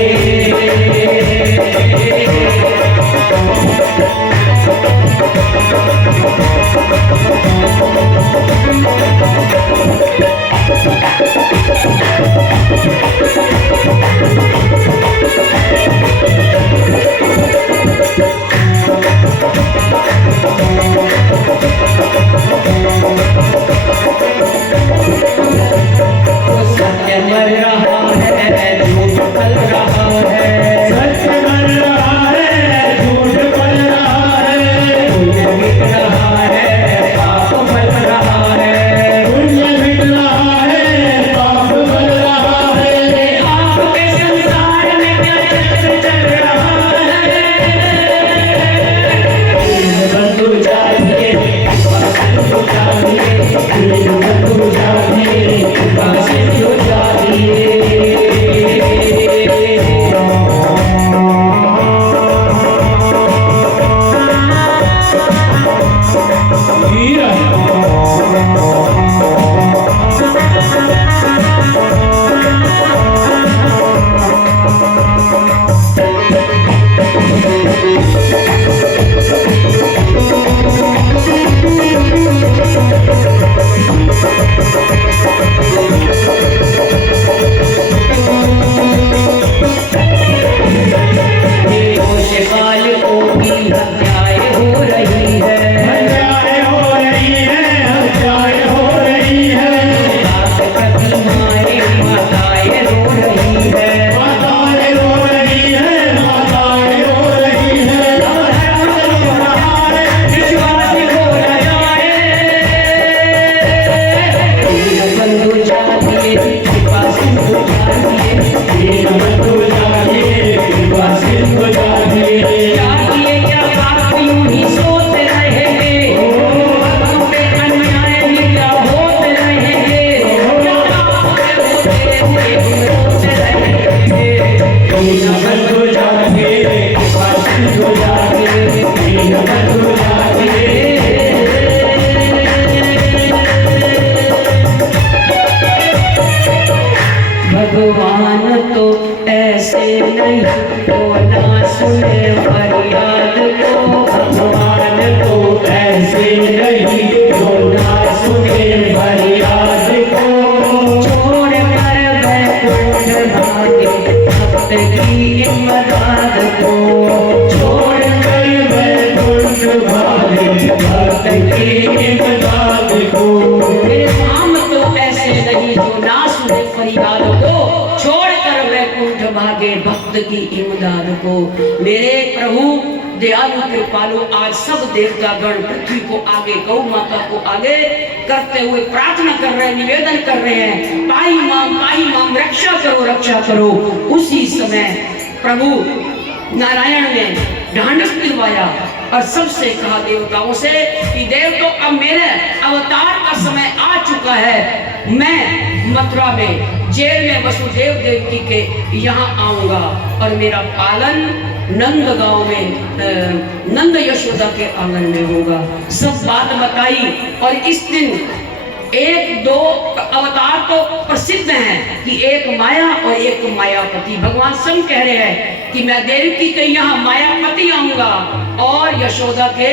सत्य मर रहा है, झूठ पल रहा है, सत्य मर रहा है, झूठ पल रहा है, पुण्य मिट रहा है, पाप बल रहा है, पुण्य मिट रहा है, पाप बल रहा है। आपके संसार में क्या चक्र चल रहा है। दीन बंधु जागिए, कृपा सिंधु जागिए, दीन बंधु जागिए, कृपा सिंधु जागिए। भगवान तो ऐसे नहीं तो ना सुने फरियाद को, भगवान तो ऐसे नहीं तो ना सुने फरियाद को, छोड़ कर वैकुंठ भागे भक्त की इमदाद को, छोड़ कर वैकुंठ भागे भक्त की इमदाद को। मेरे राम तो ऐसे नहीं जो ना सुने फरियाद को, छोड़ कर वैकुंठ भागे भक्त की इमदाद को। मेरे प्रभु दयालु कृपालु आज सब देवतागण पृथ्वी को आगे गौ माता को आगे करते हुए प्रार्थना कर रहे हैं, निवेदन कर रहे हैं, पाई माम रक्षा करो रक्षा करो। उसी समय प्रभु नारायण ने ढांढस दिलवाया और सबसे कहा देवताओं से कि देवताओं अब मेरे अवतार का समय आ चुका है। मैं मथुरा में जेल में वसुदेव देवकी के यहाँ आऊंगा और मेरा पालन नंद गांव में नंद यशोदा के आंगन में होगा। सब बात बताई और इस दिन एक दो अवतार तो प्रसिद्ध हैं कि एक माया और एक मायापति। भगवान स्वयं कह रहे हैं कि मैं देवकी के यहाँ मायापति आऊंगा और यशोदा के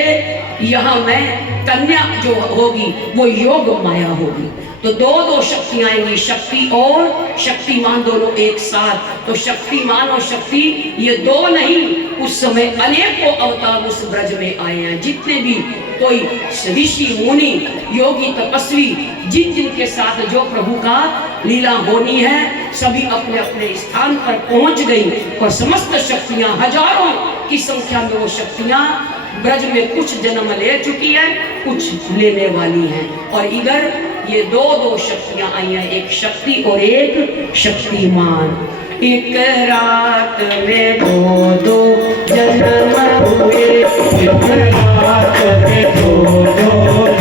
यहाँ मैं कन्या जो होगी वो योग माया होगी। तो दो दो शक्तियां आएंगी, शक्ति और शक्तिमान दोनों एक साथ। तो शक्तिमान और शक्ति ये दो नहीं, उस समय अनेकों अवतार उस ब्रज में आए हैं। जितने भी कोई ऋषि मुनि योगी तपस्वी जिन जिन के साथ जो प्रभु का लीला होनी है सभी अपने अपने स्थान पर पहुंच गई और समस्त शक्तियां हजारों की संख्या में वो शक्तियां ब्रज में कुछ जन्म ले चुकी है, कुछ लेने वाली हैं। और इधर ये दो दो शक्तियां आई हैं, एक शक्ति और एक शक्तिमान। एक रात में दो दो जन्म हुए, एक रात में दो दो